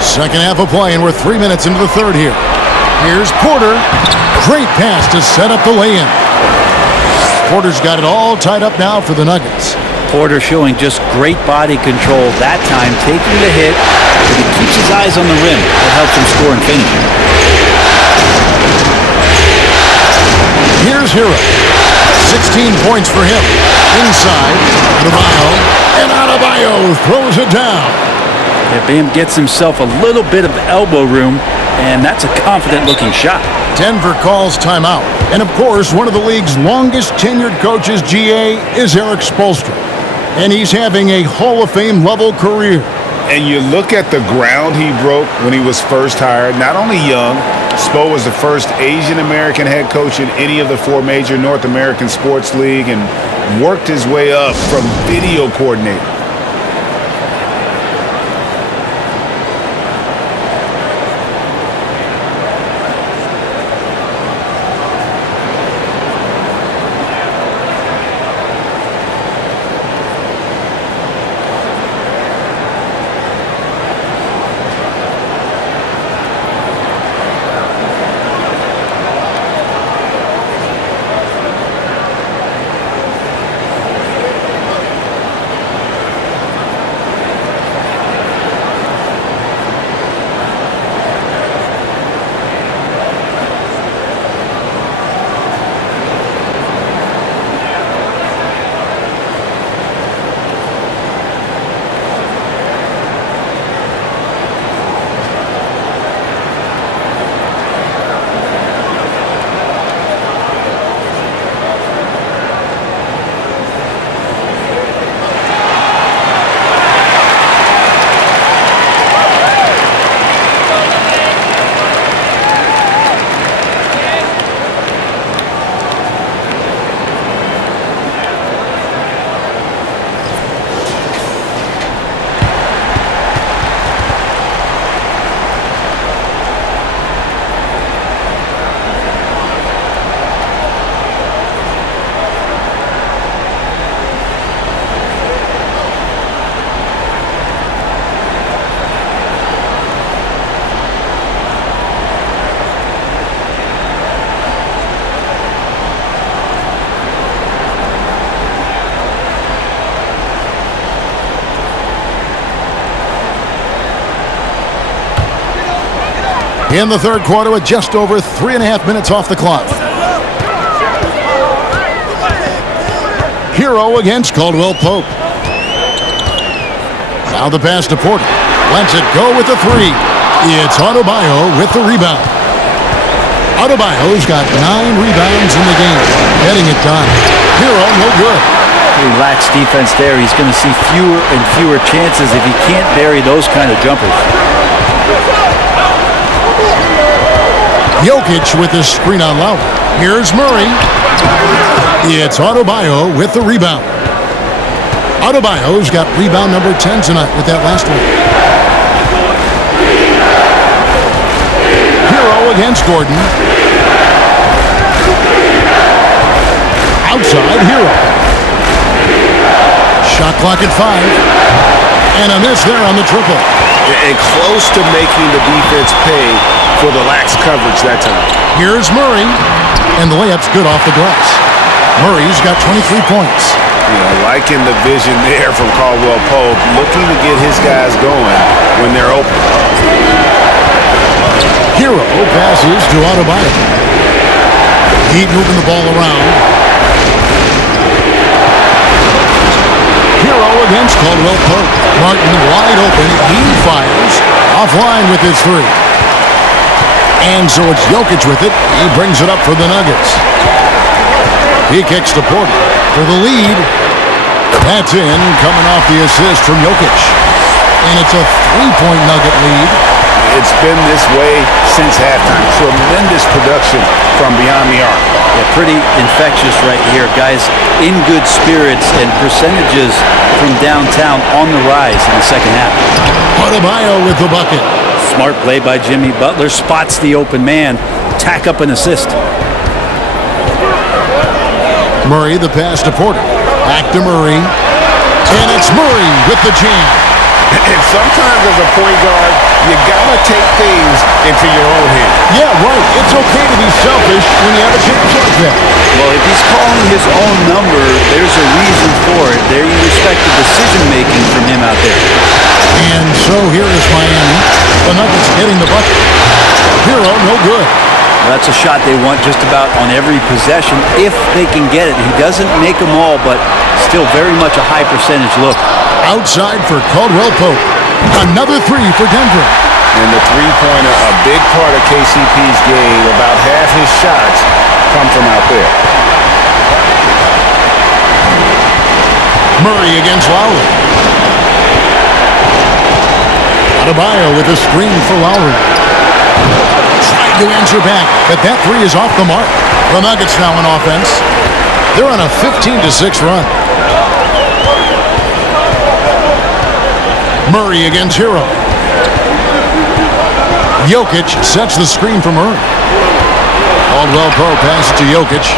Second half of play, and we're 3 minutes into the third here. Here's Porter. Great pass to set up the lay-in. Porter's got it all tied up now for the Nuggets. Porter showing just great body control that time, taking the hit, but he keeps his eyes on the rim. That helps him score and finish. Here's Hero. 16 points for him. Inside, Adebayo, and Adebayo throws it down. Yeah, Bam gets himself a little bit of elbow room, and that's a confident-looking shot. Denver calls timeout. And, of course, one of the league's longest-tenured coaches, GA, is Eric Spoelstra. And he's having a Hall of Fame level career. And you look at the ground he broke when he was first hired. Not only young, Spo was the first Asian-American head coach in any of the 4 major North American sports league and worked his way up from video coordinator. In the third quarter with just over 3.5 minutes off the clock. Hero against Caldwell Pope. Now the pass to Porter. Lets it go with the three. It's Adebayo with the rebound. Adebayo's got 9 rebounds in the game. Getting it done. Hero no good. Relaxed defense there. He's going to see fewer and fewer chances if he can't bury those kind of jumpers. Jokic with the screen on Lowry. Here's Murray. It's Adebayo with the rebound. Adebayo's got rebound number 10 tonight with that last one. Hero against Gordon. Outside, Hero. Shot clock at 5. And a miss there on the triple. And close to making the defense pay for the lax coverage that time. Here's Murray, and the layup's good off the glass. Murray's got 23 points. You know, liking the vision there from Caldwell Pope, looking to get his guys going when they're open. Hero passes to Adebayo. Heat moving the ball around. Hero against Caldwell Pope. Martin wide open. He fires offline with his three. And so it's Jokic with it. He brings it up for the Nuggets. He kicks to Porter for the lead. That's in, coming off the assist from Jokic. And it's a 3-point Nugget lead. it's been this way since halftime. Tremendous production from beyond the arc. Yeah, pretty infectious right here. Guys in good spirits and percentages from downtown on the rise in the second half. Adebayo with the bucket. Smart play by Jimmy Butler. Spots the open man. Tack up an assist. Murray, the pass to Porter. Back to Murray. And it's Murray with the jam. And sometimes as a point guard, you gotta take things into your own hands. Yeah, right. It's okay to be selfish when you have a chance like that. Well, if he's calling his own number, there's a reason for it. There you respect the decision-making from him out there. And so here is Miami. The Nuggets getting the bucket. Hero, no good. Well, that's a shot they want just about on every possession if they can get it. He doesn't make them all, but still very much a high percentage look. Outside for Caldwell Pope. Another three for Denver. And the three-pointer, a big part of KCP's game. About half his shots come from out there. Murray against Lowry. Adebayo with a screen for Lowry. Tried to answer back, but that three is off the mark. The Nuggets now on offense. They're on a 15-6 run. Murray against Hero. Jokic sets the screen for Murray. Caldwell Pope passes to Jokic.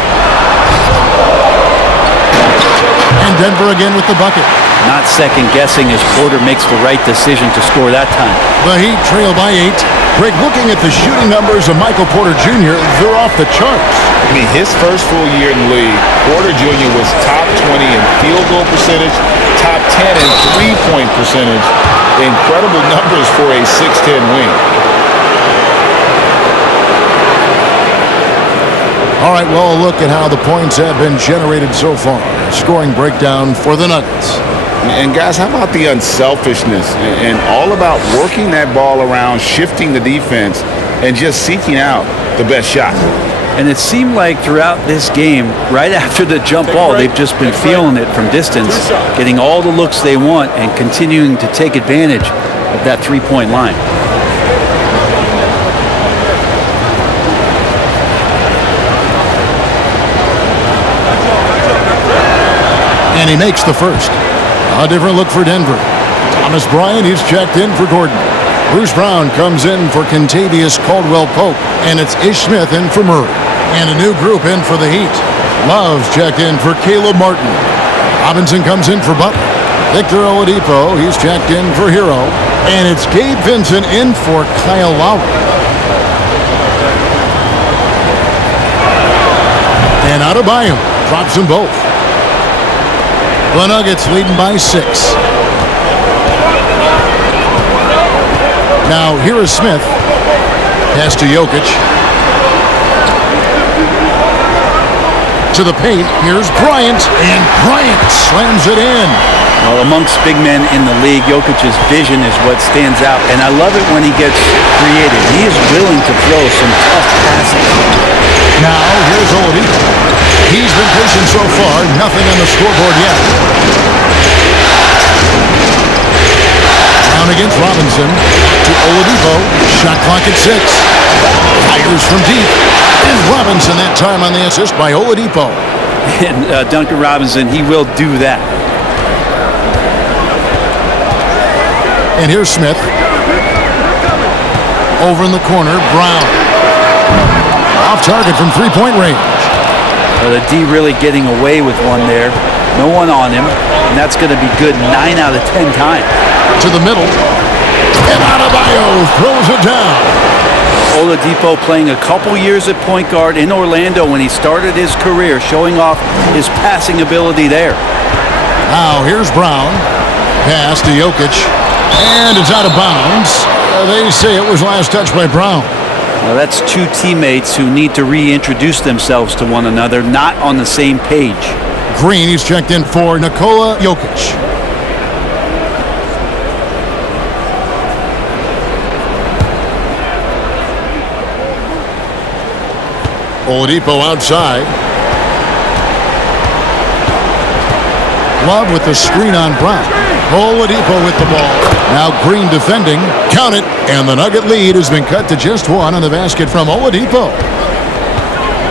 And Denver again with the bucket. Not second-guessing as Porter makes the right decision to score that time. The Heat trail by 8. Greg, looking at the shooting numbers of Michael Porter Jr., they're off the charts. I mean, his first full year in the league, Porter Jr. was top 20 in field goal percentage, top 10 in three-point percentage. Incredible numbers for a 6'10 wing. All right, well, a look at how the points have been generated so far. Scoring breakdown for the Nuggets. And guys, how about the unselfishness and all about working that ball around, shifting the defense, and just seeking out the best shot. And it seemed like throughout this game, right after the jump ball, they've just been feeling it from distance, getting all the looks they want and continuing to take advantage of that three-point line. And he makes the first. A different look for Denver. Thomas Bryant, he's checked in for Gordon. Bruce Brown comes in for Kentavious Caldwell-Pope. And it's Ish Smith in for Murray. And a new group in for the Heat. Love's checked in for Caleb Martin. Robinson comes in for Butler. Victor Oladipo, he's checked in for Hero. And it's Gabe Vincent in for Kyle Lowry. And Adebayo drops them both. The Nuggets leading by 6. Now here is Smith. Pass to Jokic. To the paint. Here's Bryant. And Bryant slams it in. Well, amongst big men in the league, Jokic's vision is what stands out. And I love it when he gets creative. He is willing to throw some tough passes. Now here's Oladipo. He's been patient so far. Nothing on the scoreboard yet. Down against Robinson. To Oladipo. Shot clock at 6. Fires from deep. And Robinson that time on the assist by Oladipo. And Duncan Robinson, he will do that. And here's Smith. Over in the corner, Brown. Off target from three-point range. The D really getting away with one there. No one on him. And that's going to be good 9 out of 10 times. To the middle. And Adebayo throws it down. Oladipo playing a couple years at point guard in Orlando when he started his career, showing off his passing ability there. Now here's Brown. Pass to Jokic. And it's out of bounds. They say it was last touched by Brown. Now that's two teammates who need to reintroduce themselves to one another, not on the same page. Green, he's checked in for Nikola Jokic. Oladipo outside. Love with the screen on Brown. Oladipo with the ball. Now Green defending. Count it. And the Nugget lead has been cut to just one on the basket from Oladipo.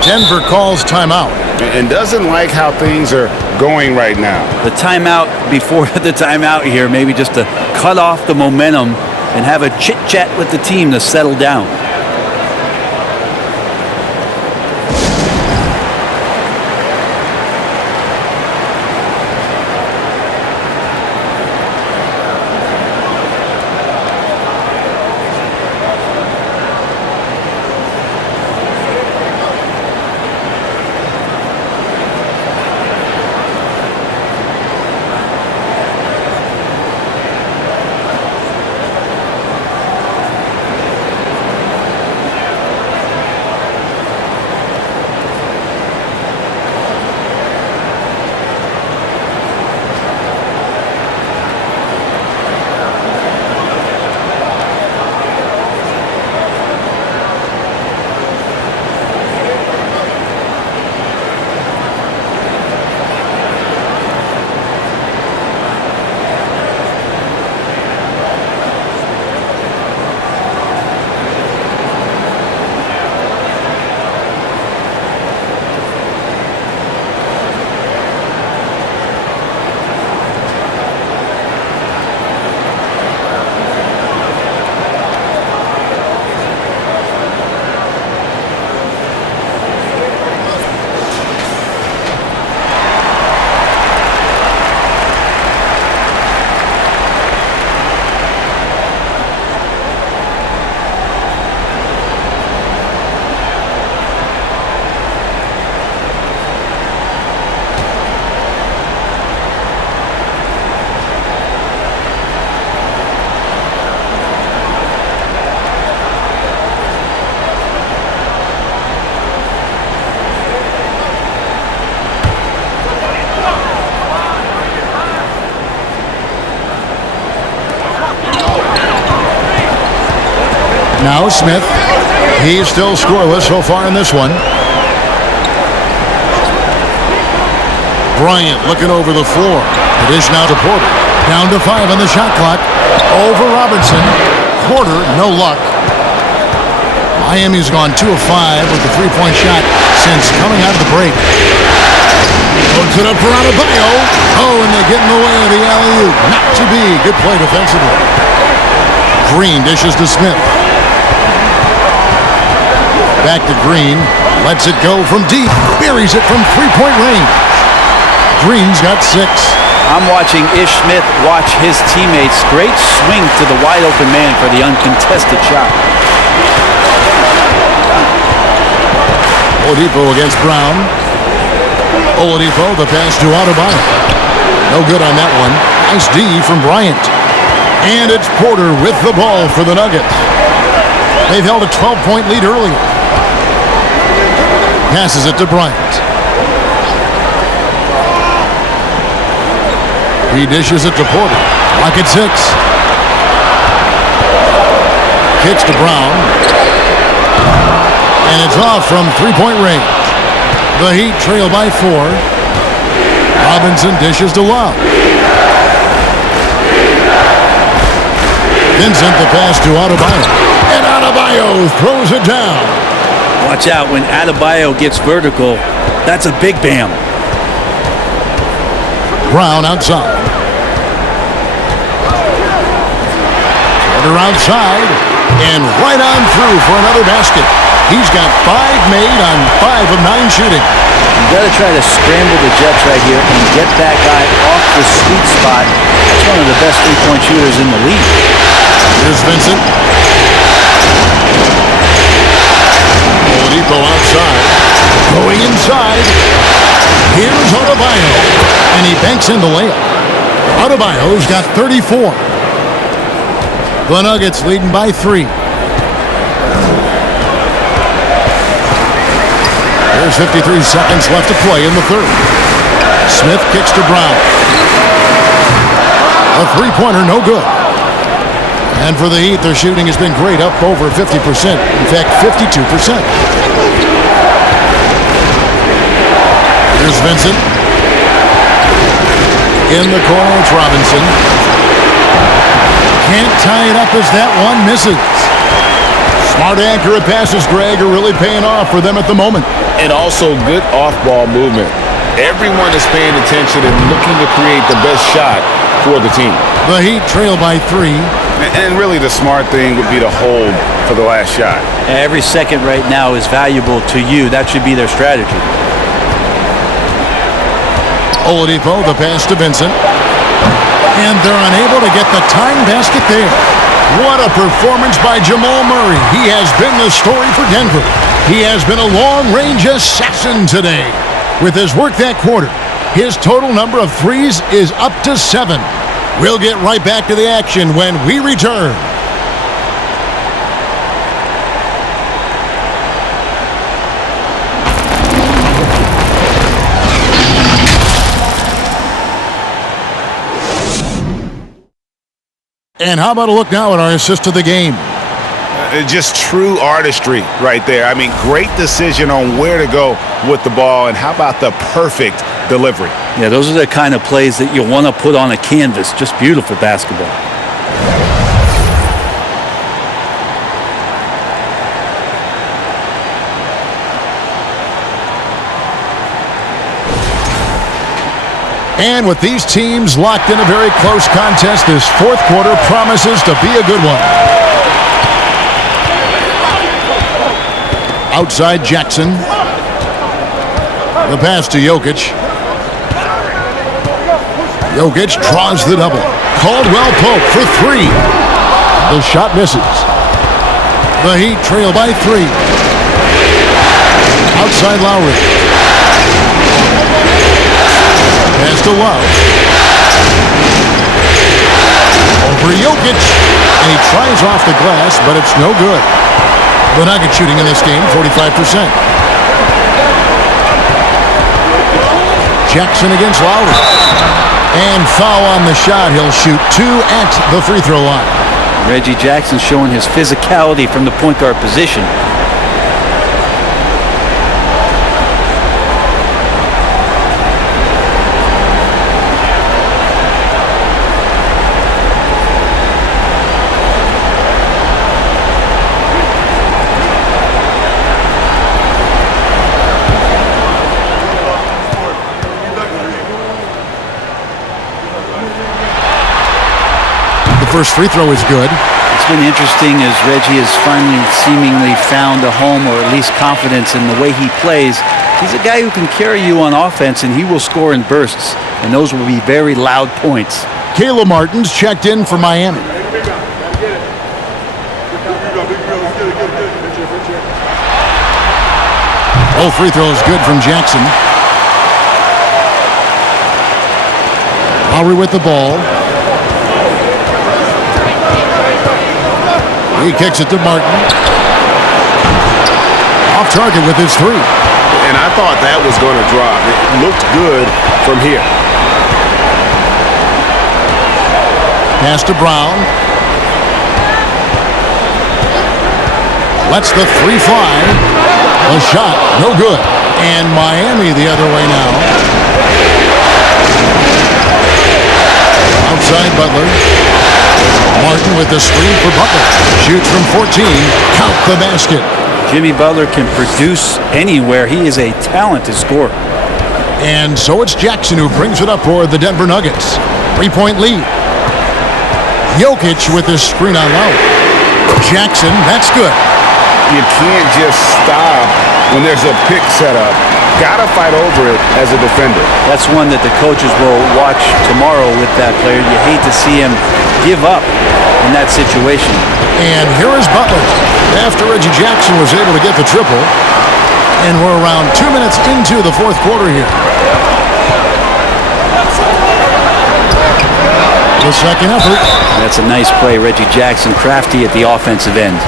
Denver calls timeout. And doesn't like how things are going right now. The timeout before the timeout here, maybe just to cut off the momentum and have a chit-chat with the team to settle down. Now Smith. He's still scoreless so far in this one. Bryant looking over the floor. It is now to Porter. Down to 5 on the shot clock. Over Robinson. Porter, no luck. Miami's gone 2 of 5 with the three-point shot since coming out of the break. Puts it up for Adebayo. Oh, and they get in the way of the alley-oop. Not to be. Good play defensively. Green dishes to Smith. Back to Green. Lets it go from deep. Buries it from three-point range. Green's got 6. I'm watching Ish Smith watch his teammates. Great swing to the wide open man for the uncontested shot. Oladipo against Brown. Oladipo, the pass to Adebayo. No good on that one. Nice D from Bryant. And it's Porter with the ball for the Nuggets. They've held a 12-point lead earlier. Passes it to Bryant. He dishes it to Porter. Lock at 6. Kicks to Brown. And it's off from three-point range. The Heat trail by 4. Robinson dishes to Love. Vincent the pass to Adebayo. And Adebayo throws it down. Watch out when Adebayo gets vertical. That's a big bam. Brown outside. Porter outside. And right on through for another basket. He's got 5 made on 5 of 9 shooting. You got to try to scramble the Jets right here and get that guy off the sweet spot. That's one of the best three-point shooters in the league. Here's Vincent. Oladipo outside. Going inside. Here's Adebayo. And he banks in the layup. Adebayo's got 34. The Nuggets leading by 3. There's 53 seconds left to play in the third. Smith kicks to Brown. A three-pointer, no good. And for the Heat, their shooting has been great, up over 50%. In fact, 52%. Here's Vincent. In the corner, it's Robinson. Can't tie it up as that one misses. Smart, accurate passes, Greg, are really paying off for them at the moment. And also good off-ball movement. Everyone is paying attention and looking to create the best shot for the team. The Heat trail by 3. And really the smart thing would be to hold for the last shot. Every second right now is valuable to you. That should be their strategy. Oladipo, the pass to Vincent. And they're unable to get the tying basket there. What a performance by Jamal Murray. He has been the story for Denver. He has been a long-range assassin today. With his work that quarter, his total number of threes is up to 7. We'll get right back to the action when we return. And how about a look now at our assist of the game? Just true artistry right there. I mean, great decision on where to go with the ball, and how about the perfect delivery? Yeah, those are the kind of plays that you want to put on a canvas. Just beautiful basketball. And with these teams locked in a very close contest, this fourth quarter promises to be a good one. Outside Jackson. The pass to Jokic. Jokic draws the double. Caldwell Pope for 3. The shot misses. The Heat trail by 3. Outside Lowry. Pass to Love. Over Jokic. And he tries off the glass, but it's no good. The Nuggets shooting in this game, 45%. Jackson against Lowry. And foul on the shot. He'll shoot 2 at the free throw line. Reggie Jackson showing his physicality from the point guard position. First free throw is good. It's been interesting as Reggie has finally seemingly found a home, or at least confidence in the way he plays. He's a guy who can carry you on offense, and he will score in bursts, and those will be very loud points. Caleb Martin's checked in for Miami. Oh, free throw is good from Jackson. Lowry with the ball. He kicks it to Martin. Off target with his 3. And I thought that was going to drop. It looked good from here. Pass to Brown. Lets the 3 fly. A shot, no good. And Miami the other way now. Outside Butler. Martin with the screen for Butler. Shoots from 14. Count the basket. Jimmy Butler can produce anywhere. He is a talented scorer. And so it's Jackson who brings it up for the Denver Nuggets. 3-point lead. Jokic with his screen on Lowry. Jackson, that's good. You can't just stop when there's a pick set up. Gotta fight over it as a defender. That's one that the coaches will watch tomorrow with that player. You hate to see him give up in that situation. And here is Butler after Reggie Jackson was able to get the triple. And we're around 2 minutes into the fourth quarter here. The second effort. That's a nice play. Reggie Jackson, crafty at the offensive end.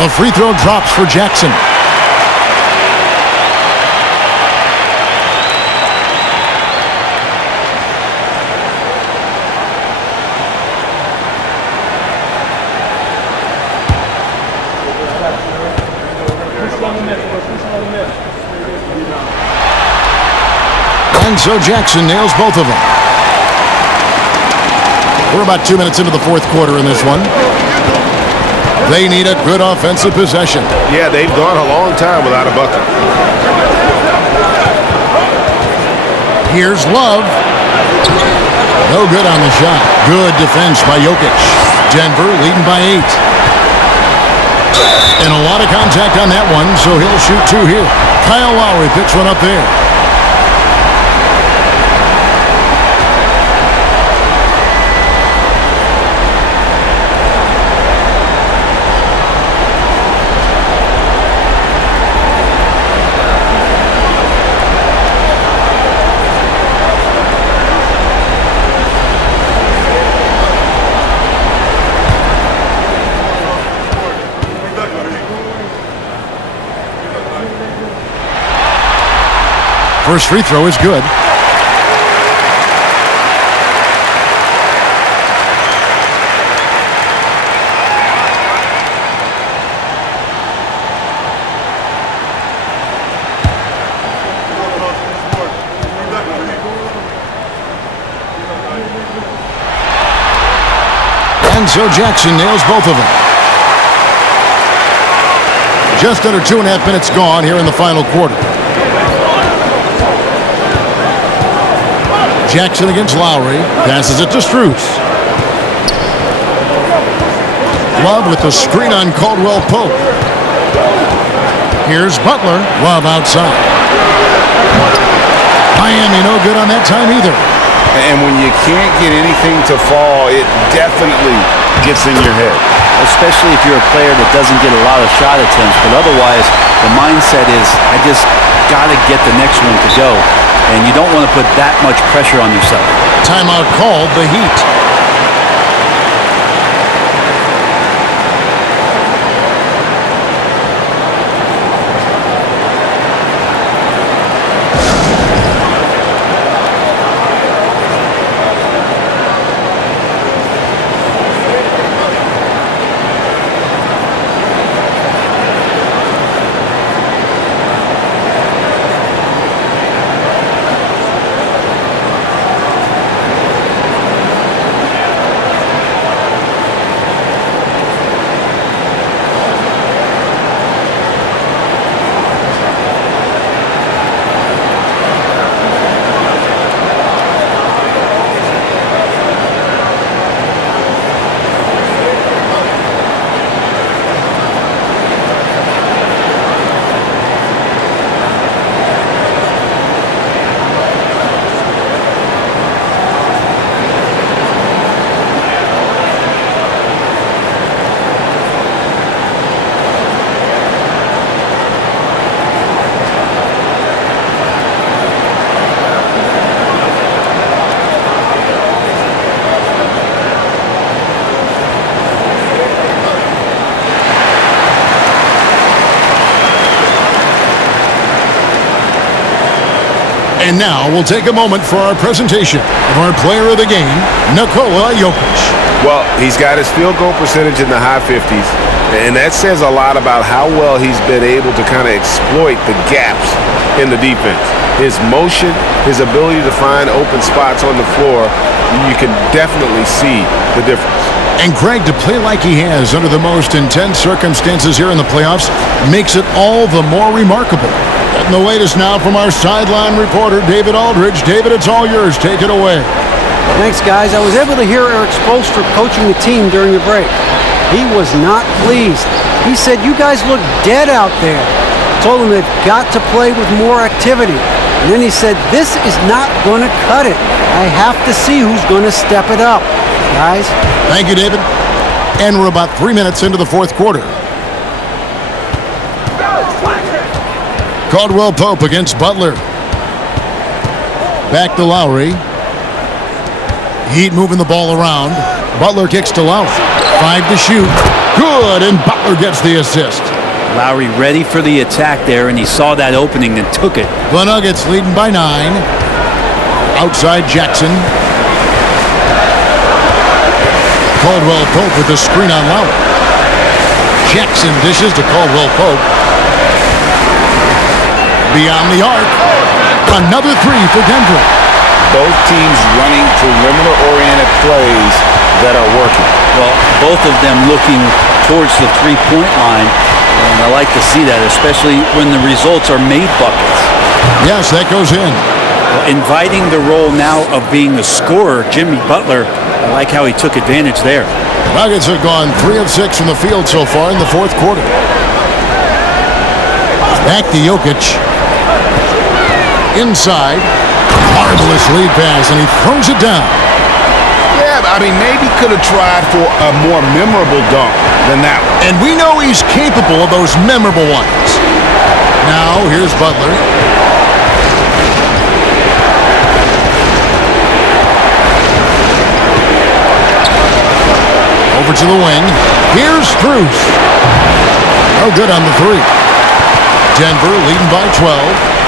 The free throw drops for Jackson. And so Jackson nails both of them. We're about 2 minutes into the fourth quarter in this one. They need a good offensive possession. Yeah, they've gone a long time without a bucket. Here's Love. No good on the shot. Good defense by Jokic. Denver leading by 8. And a lot of contact on that one, so he'll shoot 2 here. Kyle Lowry picks one up there. First free throw is good. And so Jackson nails both of them. Just under 2.5 minutes gone here in the final quarter. Jackson against Lowry. Passes it to Strus. Love with the screen on Caldwell Pope. Here's Butler. Love outside. Miami no good on that time either. And when you can't get anything to fall, it definitely gets in your head. Especially if you're a player that doesn't get a lot of shot attempts. But otherwise, the mindset is, I just got to get the next one to go. And you don't want to put that much pressure on yourself. Timeout called, the Heat. And now we'll take a moment for our presentation of our player of the game, Nikola Jokic. Well, he's got his field goal percentage in the high 50s, and that says a lot about how well he's been able to kind of exploit the gaps in the defense. His motion, his ability to find open spots on the floor, you can definitely see the difference. And Greg, to play like he has under the most intense circumstances here in the playoffs makes it all the more remarkable. And the latest now from our sideline reporter, David Aldridge. David, it's all yours. Take it away. Thanks, guys. I was able to hear Eric Spoelstra coaching the team during the break. He was not pleased. He said, "You guys look dead out there." Told him they've got to play with more activity. And then he said, "This is not going to cut it. I have to see who's going to step it up." Guys. Thank you, David. And we're about 3 minutes into the fourth quarter. Caldwell Pope against Butler. Back to Lowry. Heat moving the ball around. Butler kicks to Lowry. 5 to shoot. Good, and Butler gets the assist. Lowry ready for the attack there, and he saw that opening and took it. The Nuggets leading by 9. Outside Jackson. Caldwell Pope with the screen on Lowry. Jackson dishes to Caldwell Pope. Beyond the arc. Another 3 for Denver. Both teams running perimeter-oriented plays that are working. Well, both of them looking towards the three-point line, and I like to see that, especially when the results are made buckets. Yes, that goes in. Inviting the role now of being the scorer, Jimmy Butler, I like how he took advantage there. Nuggets have gone 3 of 6 from the field so far in the fourth quarter. Back to Jokic. Inside. Marvelous lead pass, and he throws it down. Yeah, I mean, maybe could have tried for a more memorable dunk than that one. And we know he's capable of those memorable ones. Now, here's Butler. Over to the wing. Here's Strus. Oh, good on the 3. Denver leading by 12.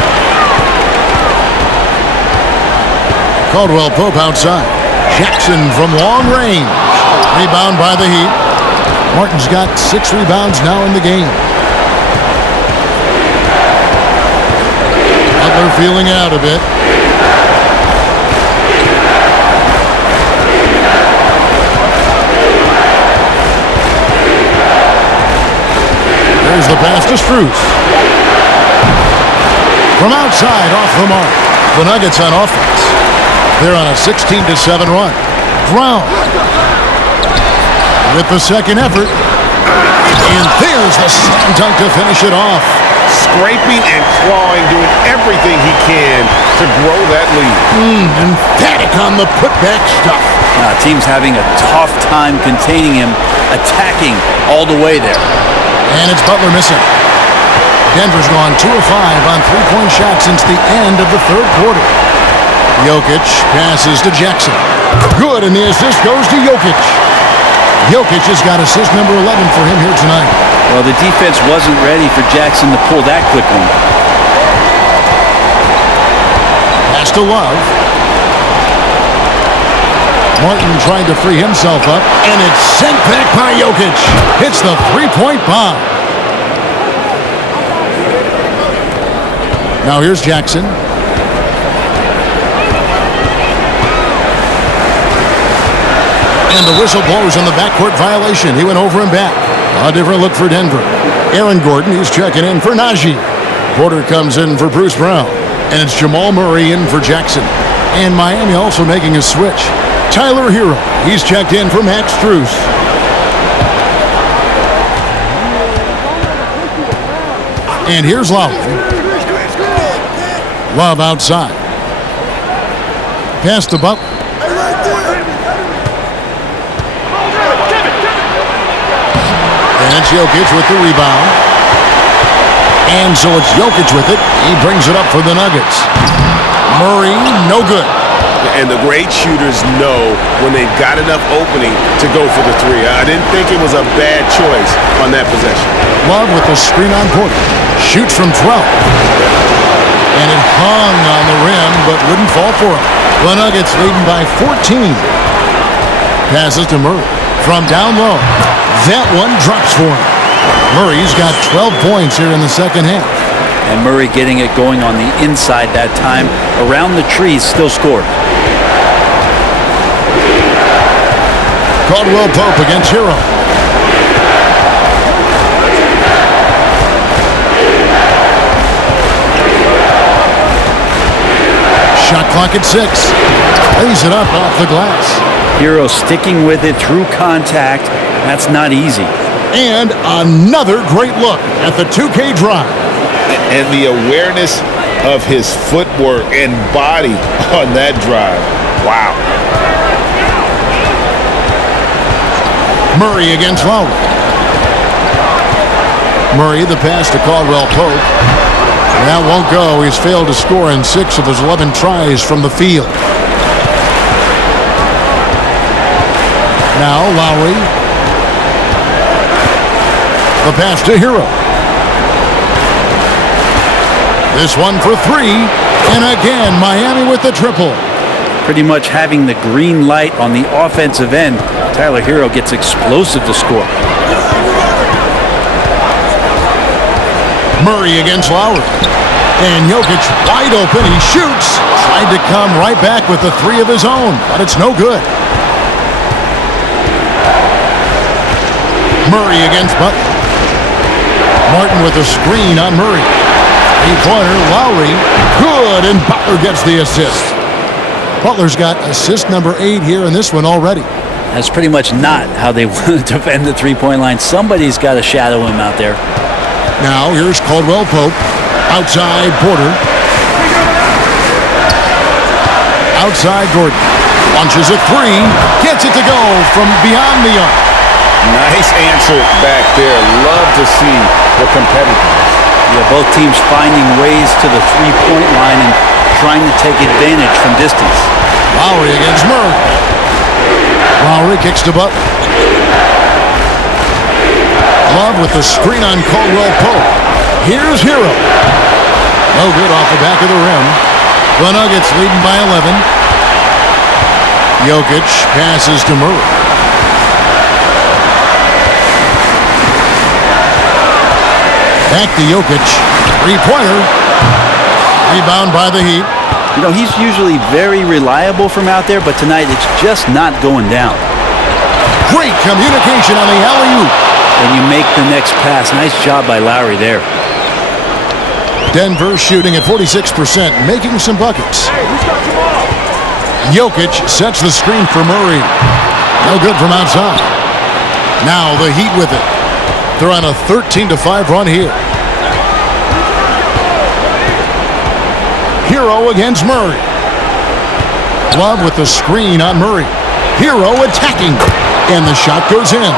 Caldwell Pope outside. Jackson from long range. Rebound by the Heat. Martin's got 6 rebounds now in the game. Butler feeling out a bit. There's the pass to Strus. From outside, off the mark. The Nuggets on offense. They're on a 16-7 run. Brown with the second effort. And there's the slam dunk to finish it off. Scraping and clawing, doing everything he can to grow that lead. Emphatic on the putback stuff. Team's having a tough time containing him, attacking all the way there. And it's Butler missing. Denver's gone 2 of 5 on three-point shots since the end of the third quarter. Jokic passes to Jackson. Good, and the assist goes to Jokic. Jokic has got assist number 11 for him here tonight. Well, the defense wasn't ready for Jackson to pull that quickly. Pass to Love. Martin trying to free himself up, and it's sent back by Jokic. Hits the three-point bomb. Now here's Jackson. And the whistle blows on the backcourt violation. He went over and back. A different look for Denver. Aaron Gordon, he's checking in for Najee. Porter comes in for Bruce Brown. And it's Jamal Murray in for Jackson. And Miami also making a switch. Tyler Hero, he's checked in for Max Strus. And here's Lowry. Love outside. Pass to Butler. And it's Jokic with the rebound. And so it's Jokic with it. He brings it up for the Nuggets. Murray, no good. And the great shooters know when they've got enough opening to go for the 3. I didn't think it was a bad choice on that possession. Love with the screen on Porter. Shoots from 12. And it hung on the rim, but wouldn't fall for him. The Nuggets leading by 14. Passes to Murray from down low. That one drops for him. Murray's got 12 points here in the second half. And Murray getting it going on the inside that time. Around the trees, still scored. Caldwell Pope against Hero. Shot clock at 6. Lays it up off the glass. Hero sticking with it through contact. That's not easy. And another great look at the 2K drive. And the awareness of his footwork and body on that drive. Wow. Murray against Lowry. Murray, the pass to Caldwell Pope. That won't go. He's failed to score in 6 of his 11 tries from the field. Now Lowry. The pass to Hero. This one for three. And again, Miami with the triple. Pretty much having the green light on the offensive end. Tyler Hero gets explosive to score. Murray against Lowry. And Jokic wide open. He shoots. Tried to come right back with the three of his own, but it's no good. Murray against Butler. Martin with a screen on Murray. Three-pointer, Lowry. Good, and Butler gets the assist. Butler's got assist number 8 here in this one already. That's pretty much not how they want to defend the three-point line. Somebody's got to shadow him out there. Now here's Caldwell Pope. Outside Porter. Outside Gordon. Launches a three. Gets it to go from beyond the arc. Nice answer back there. Love to see the competitiveness. Yeah, both teams finding ways to the three-point line and trying to take advantage from distance. Lowry against Murray. Lowry kicks to Butler. Love with the screen on Caldwell Pope. Here's Hero. No good off the back of the rim. The Nuggets leading by 11. Jokic passes to Murray. Back to Jokic. Three-pointer. Rebound by the Heat. You know, he's usually very reliable from out there, but tonight it's just not going down. Great communication on the alley-oop. And you make the next pass. Nice job by Lowry there. Denver shooting at 46%, making some buckets. Jokic sets the screen for Murray. No good from outside. Now the Heat with it. They're on a 13-5 run here. Hero against Murray. Love with the screen on Murray. Hero attacking. And the shot goes in.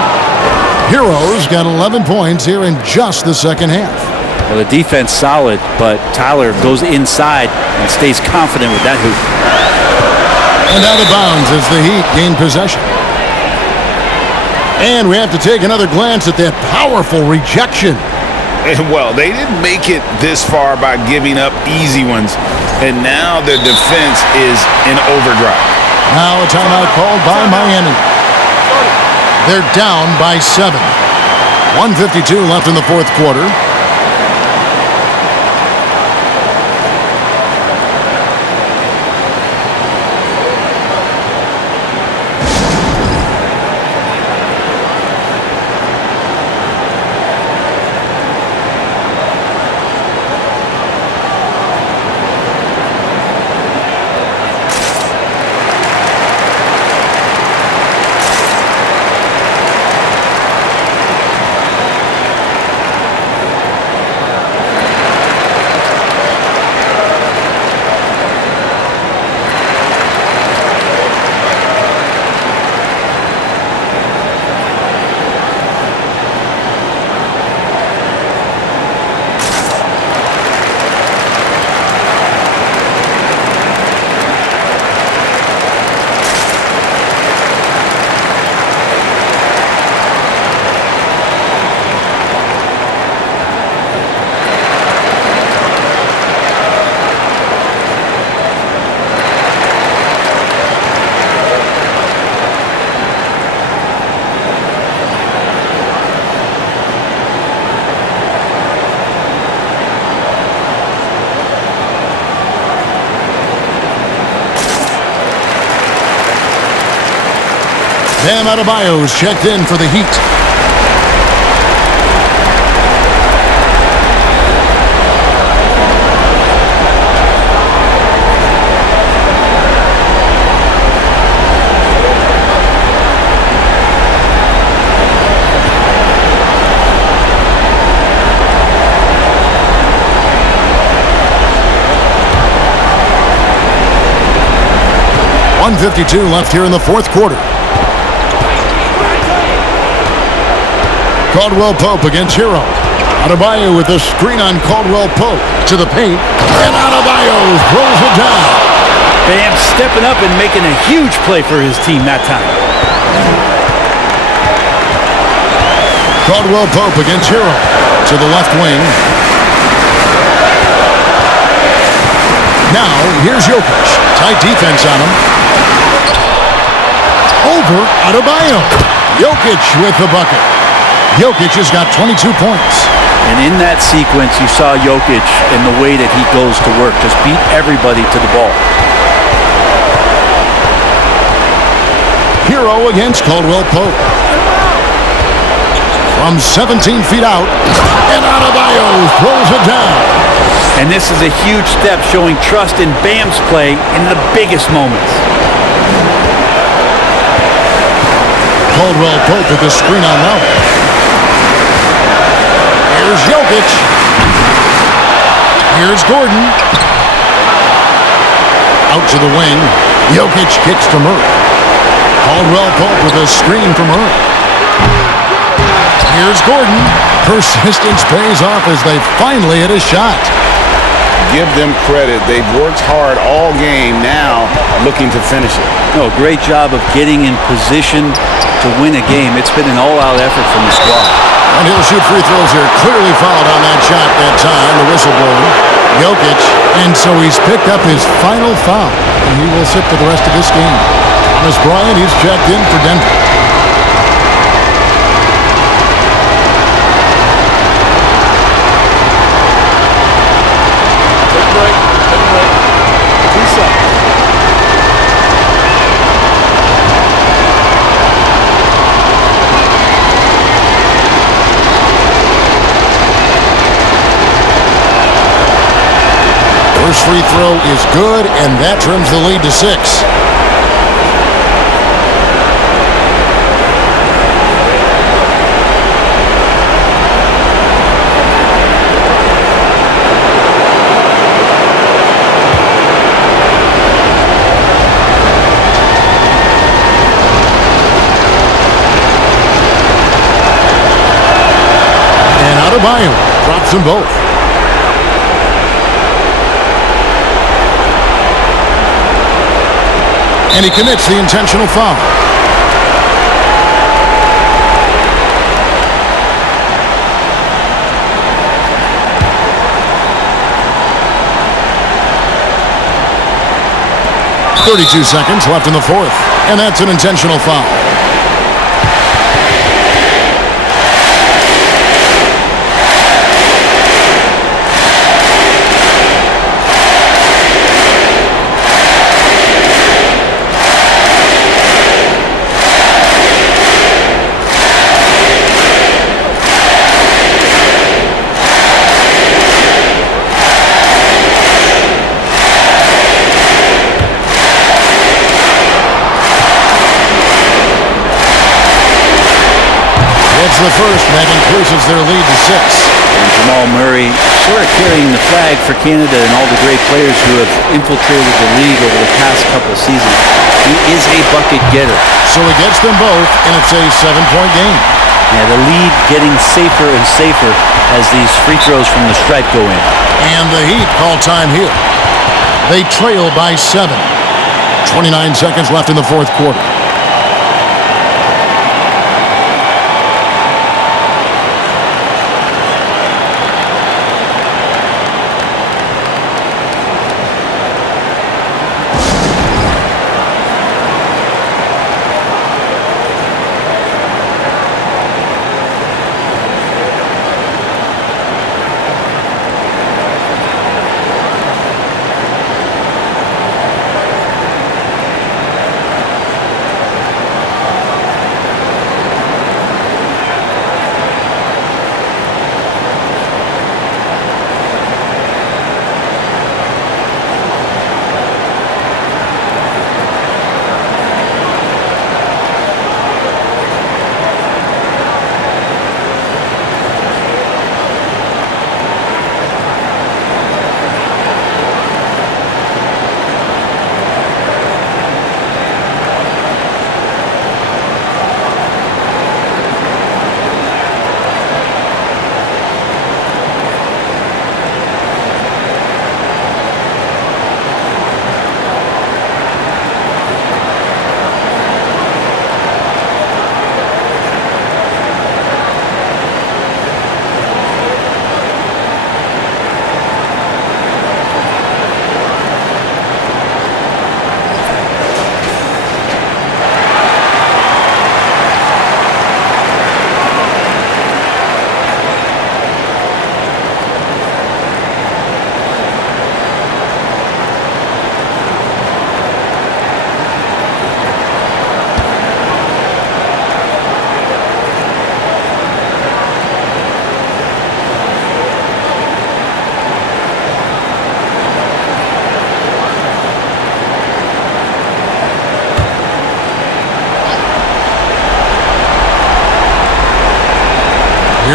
Hero's got 11 points here in just the second half. Well, the defense solid, but Tyler goes inside and stays confident with that hoop. And out of bounds as the Heat gain possession. And we have to take another glance at that powerful rejection. And well, they didn't make it this far by giving up easy ones. And now their defense is in overdrive. Now a timeout called by Miami. They're down by 7. 1:52 left in the fourth quarter. Bam Adebayo's checked in for the Heat. .152 left here in the fourth quarter. Caldwell Pope against Hero. Adebayo with a screen on Caldwell Pope to the paint. And Adebayo throws it down. Bam stepping up and making a huge play for his team that time. Caldwell Pope against Hero to the left wing. Now, here's Jokic. Tight defense on him. Over Adebayo. Jokic with the bucket. Jokic has got 22 points. And in that sequence, you saw Jokic in the way that he goes to work. Just beat everybody to the ball. Hero against Caldwell Pope. From 17 feet out, and Adebayo throws it down. And this is a huge step showing trust in Bam's play in the biggest moments. Caldwell Pope with the screen on Lowry. Here's Jokic. Here's Gordon. Out to the wing. Jokic kicks to Murray. Caldwell Pope with a screen from Murray. Here's Gordon. Persistence pays off as they finally hit a shot. Give them credit. They've worked hard all game, now looking to finish it. No, great job of getting in position to win a game. It's been an all-out effort from the squad. And he'll shoot free throws here. Clearly fouled on that shot that time. The whistle blowing. Jokic. And so he's picked up his final foul. And he will sit for the rest of this game. Thomas Bryant, he's checked in for Denver. First free throw is good, and that trims the lead to 6. And Adebayo drops them both. And he commits the intentional foul. .32 seconds left in the fourth. And that's an intentional foul. The first, that increases their lead to 6. And Jamal Murray sort of carrying the flag for Canada and all the great players who have infiltrated the league over the past couple seasons. He is a bucket getter. So he gets them both, and it's a 7-point game. Yeah, the lead getting safer and safer as these free throws from the stripe go in. And the Heat call time here. They trail by 7. 29 seconds left in the fourth quarter.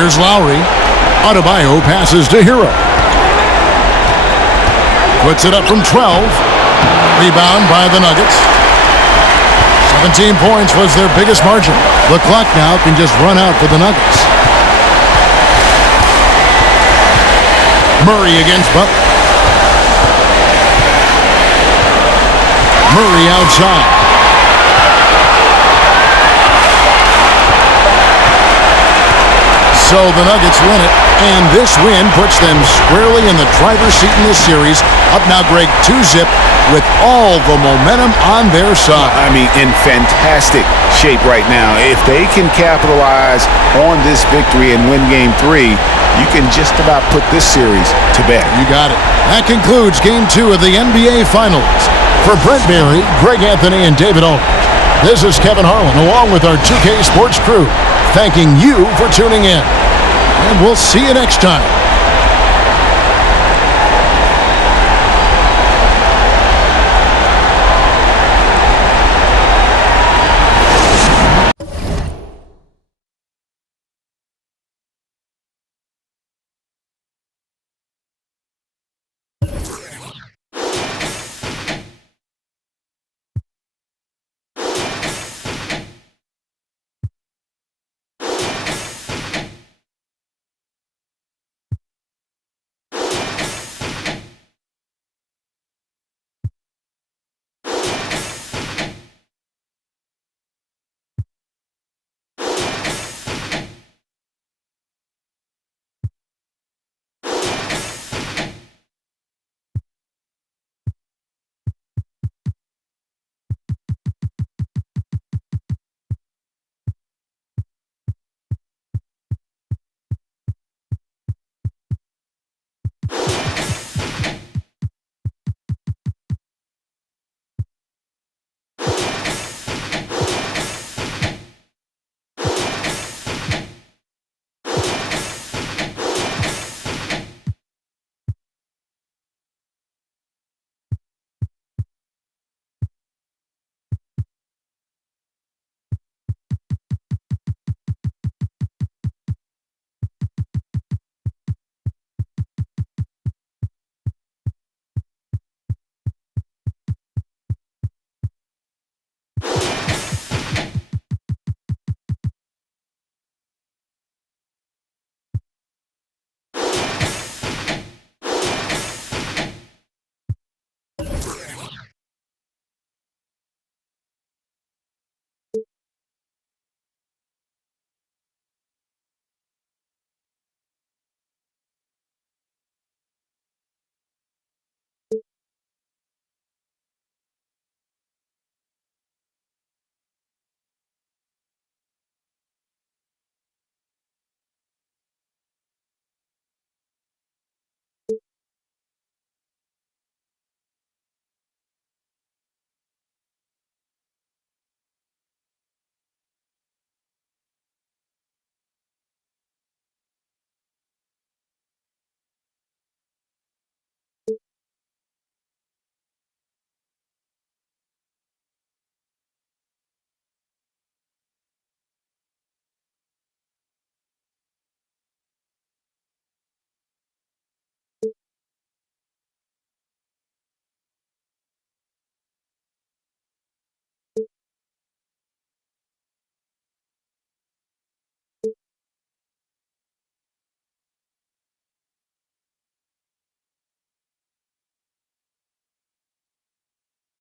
Here's Lowry. Adebayo passes to Hero. Puts it up from 12. Rebound by the Nuggets. 17 points was their biggest margin. The clock now can just run out for the Nuggets. Murray against Butler. Murray outside. So the Nuggets win it, and this win puts them squarely in the driver's seat in this series. Up now, Greg, 2-zip with all the momentum on their side. I mean, in fantastic shape right now. If they can capitalize on this victory and win Game 3, you can just about put this series to bed. You got it. That concludes Game 2 of the NBA Finals. For Brent Barry, Greg Anthony, and David Aldridge, this is Kevin Harlan, along with our 2K Sports crew, thanking you for tuning in. And we'll see you next time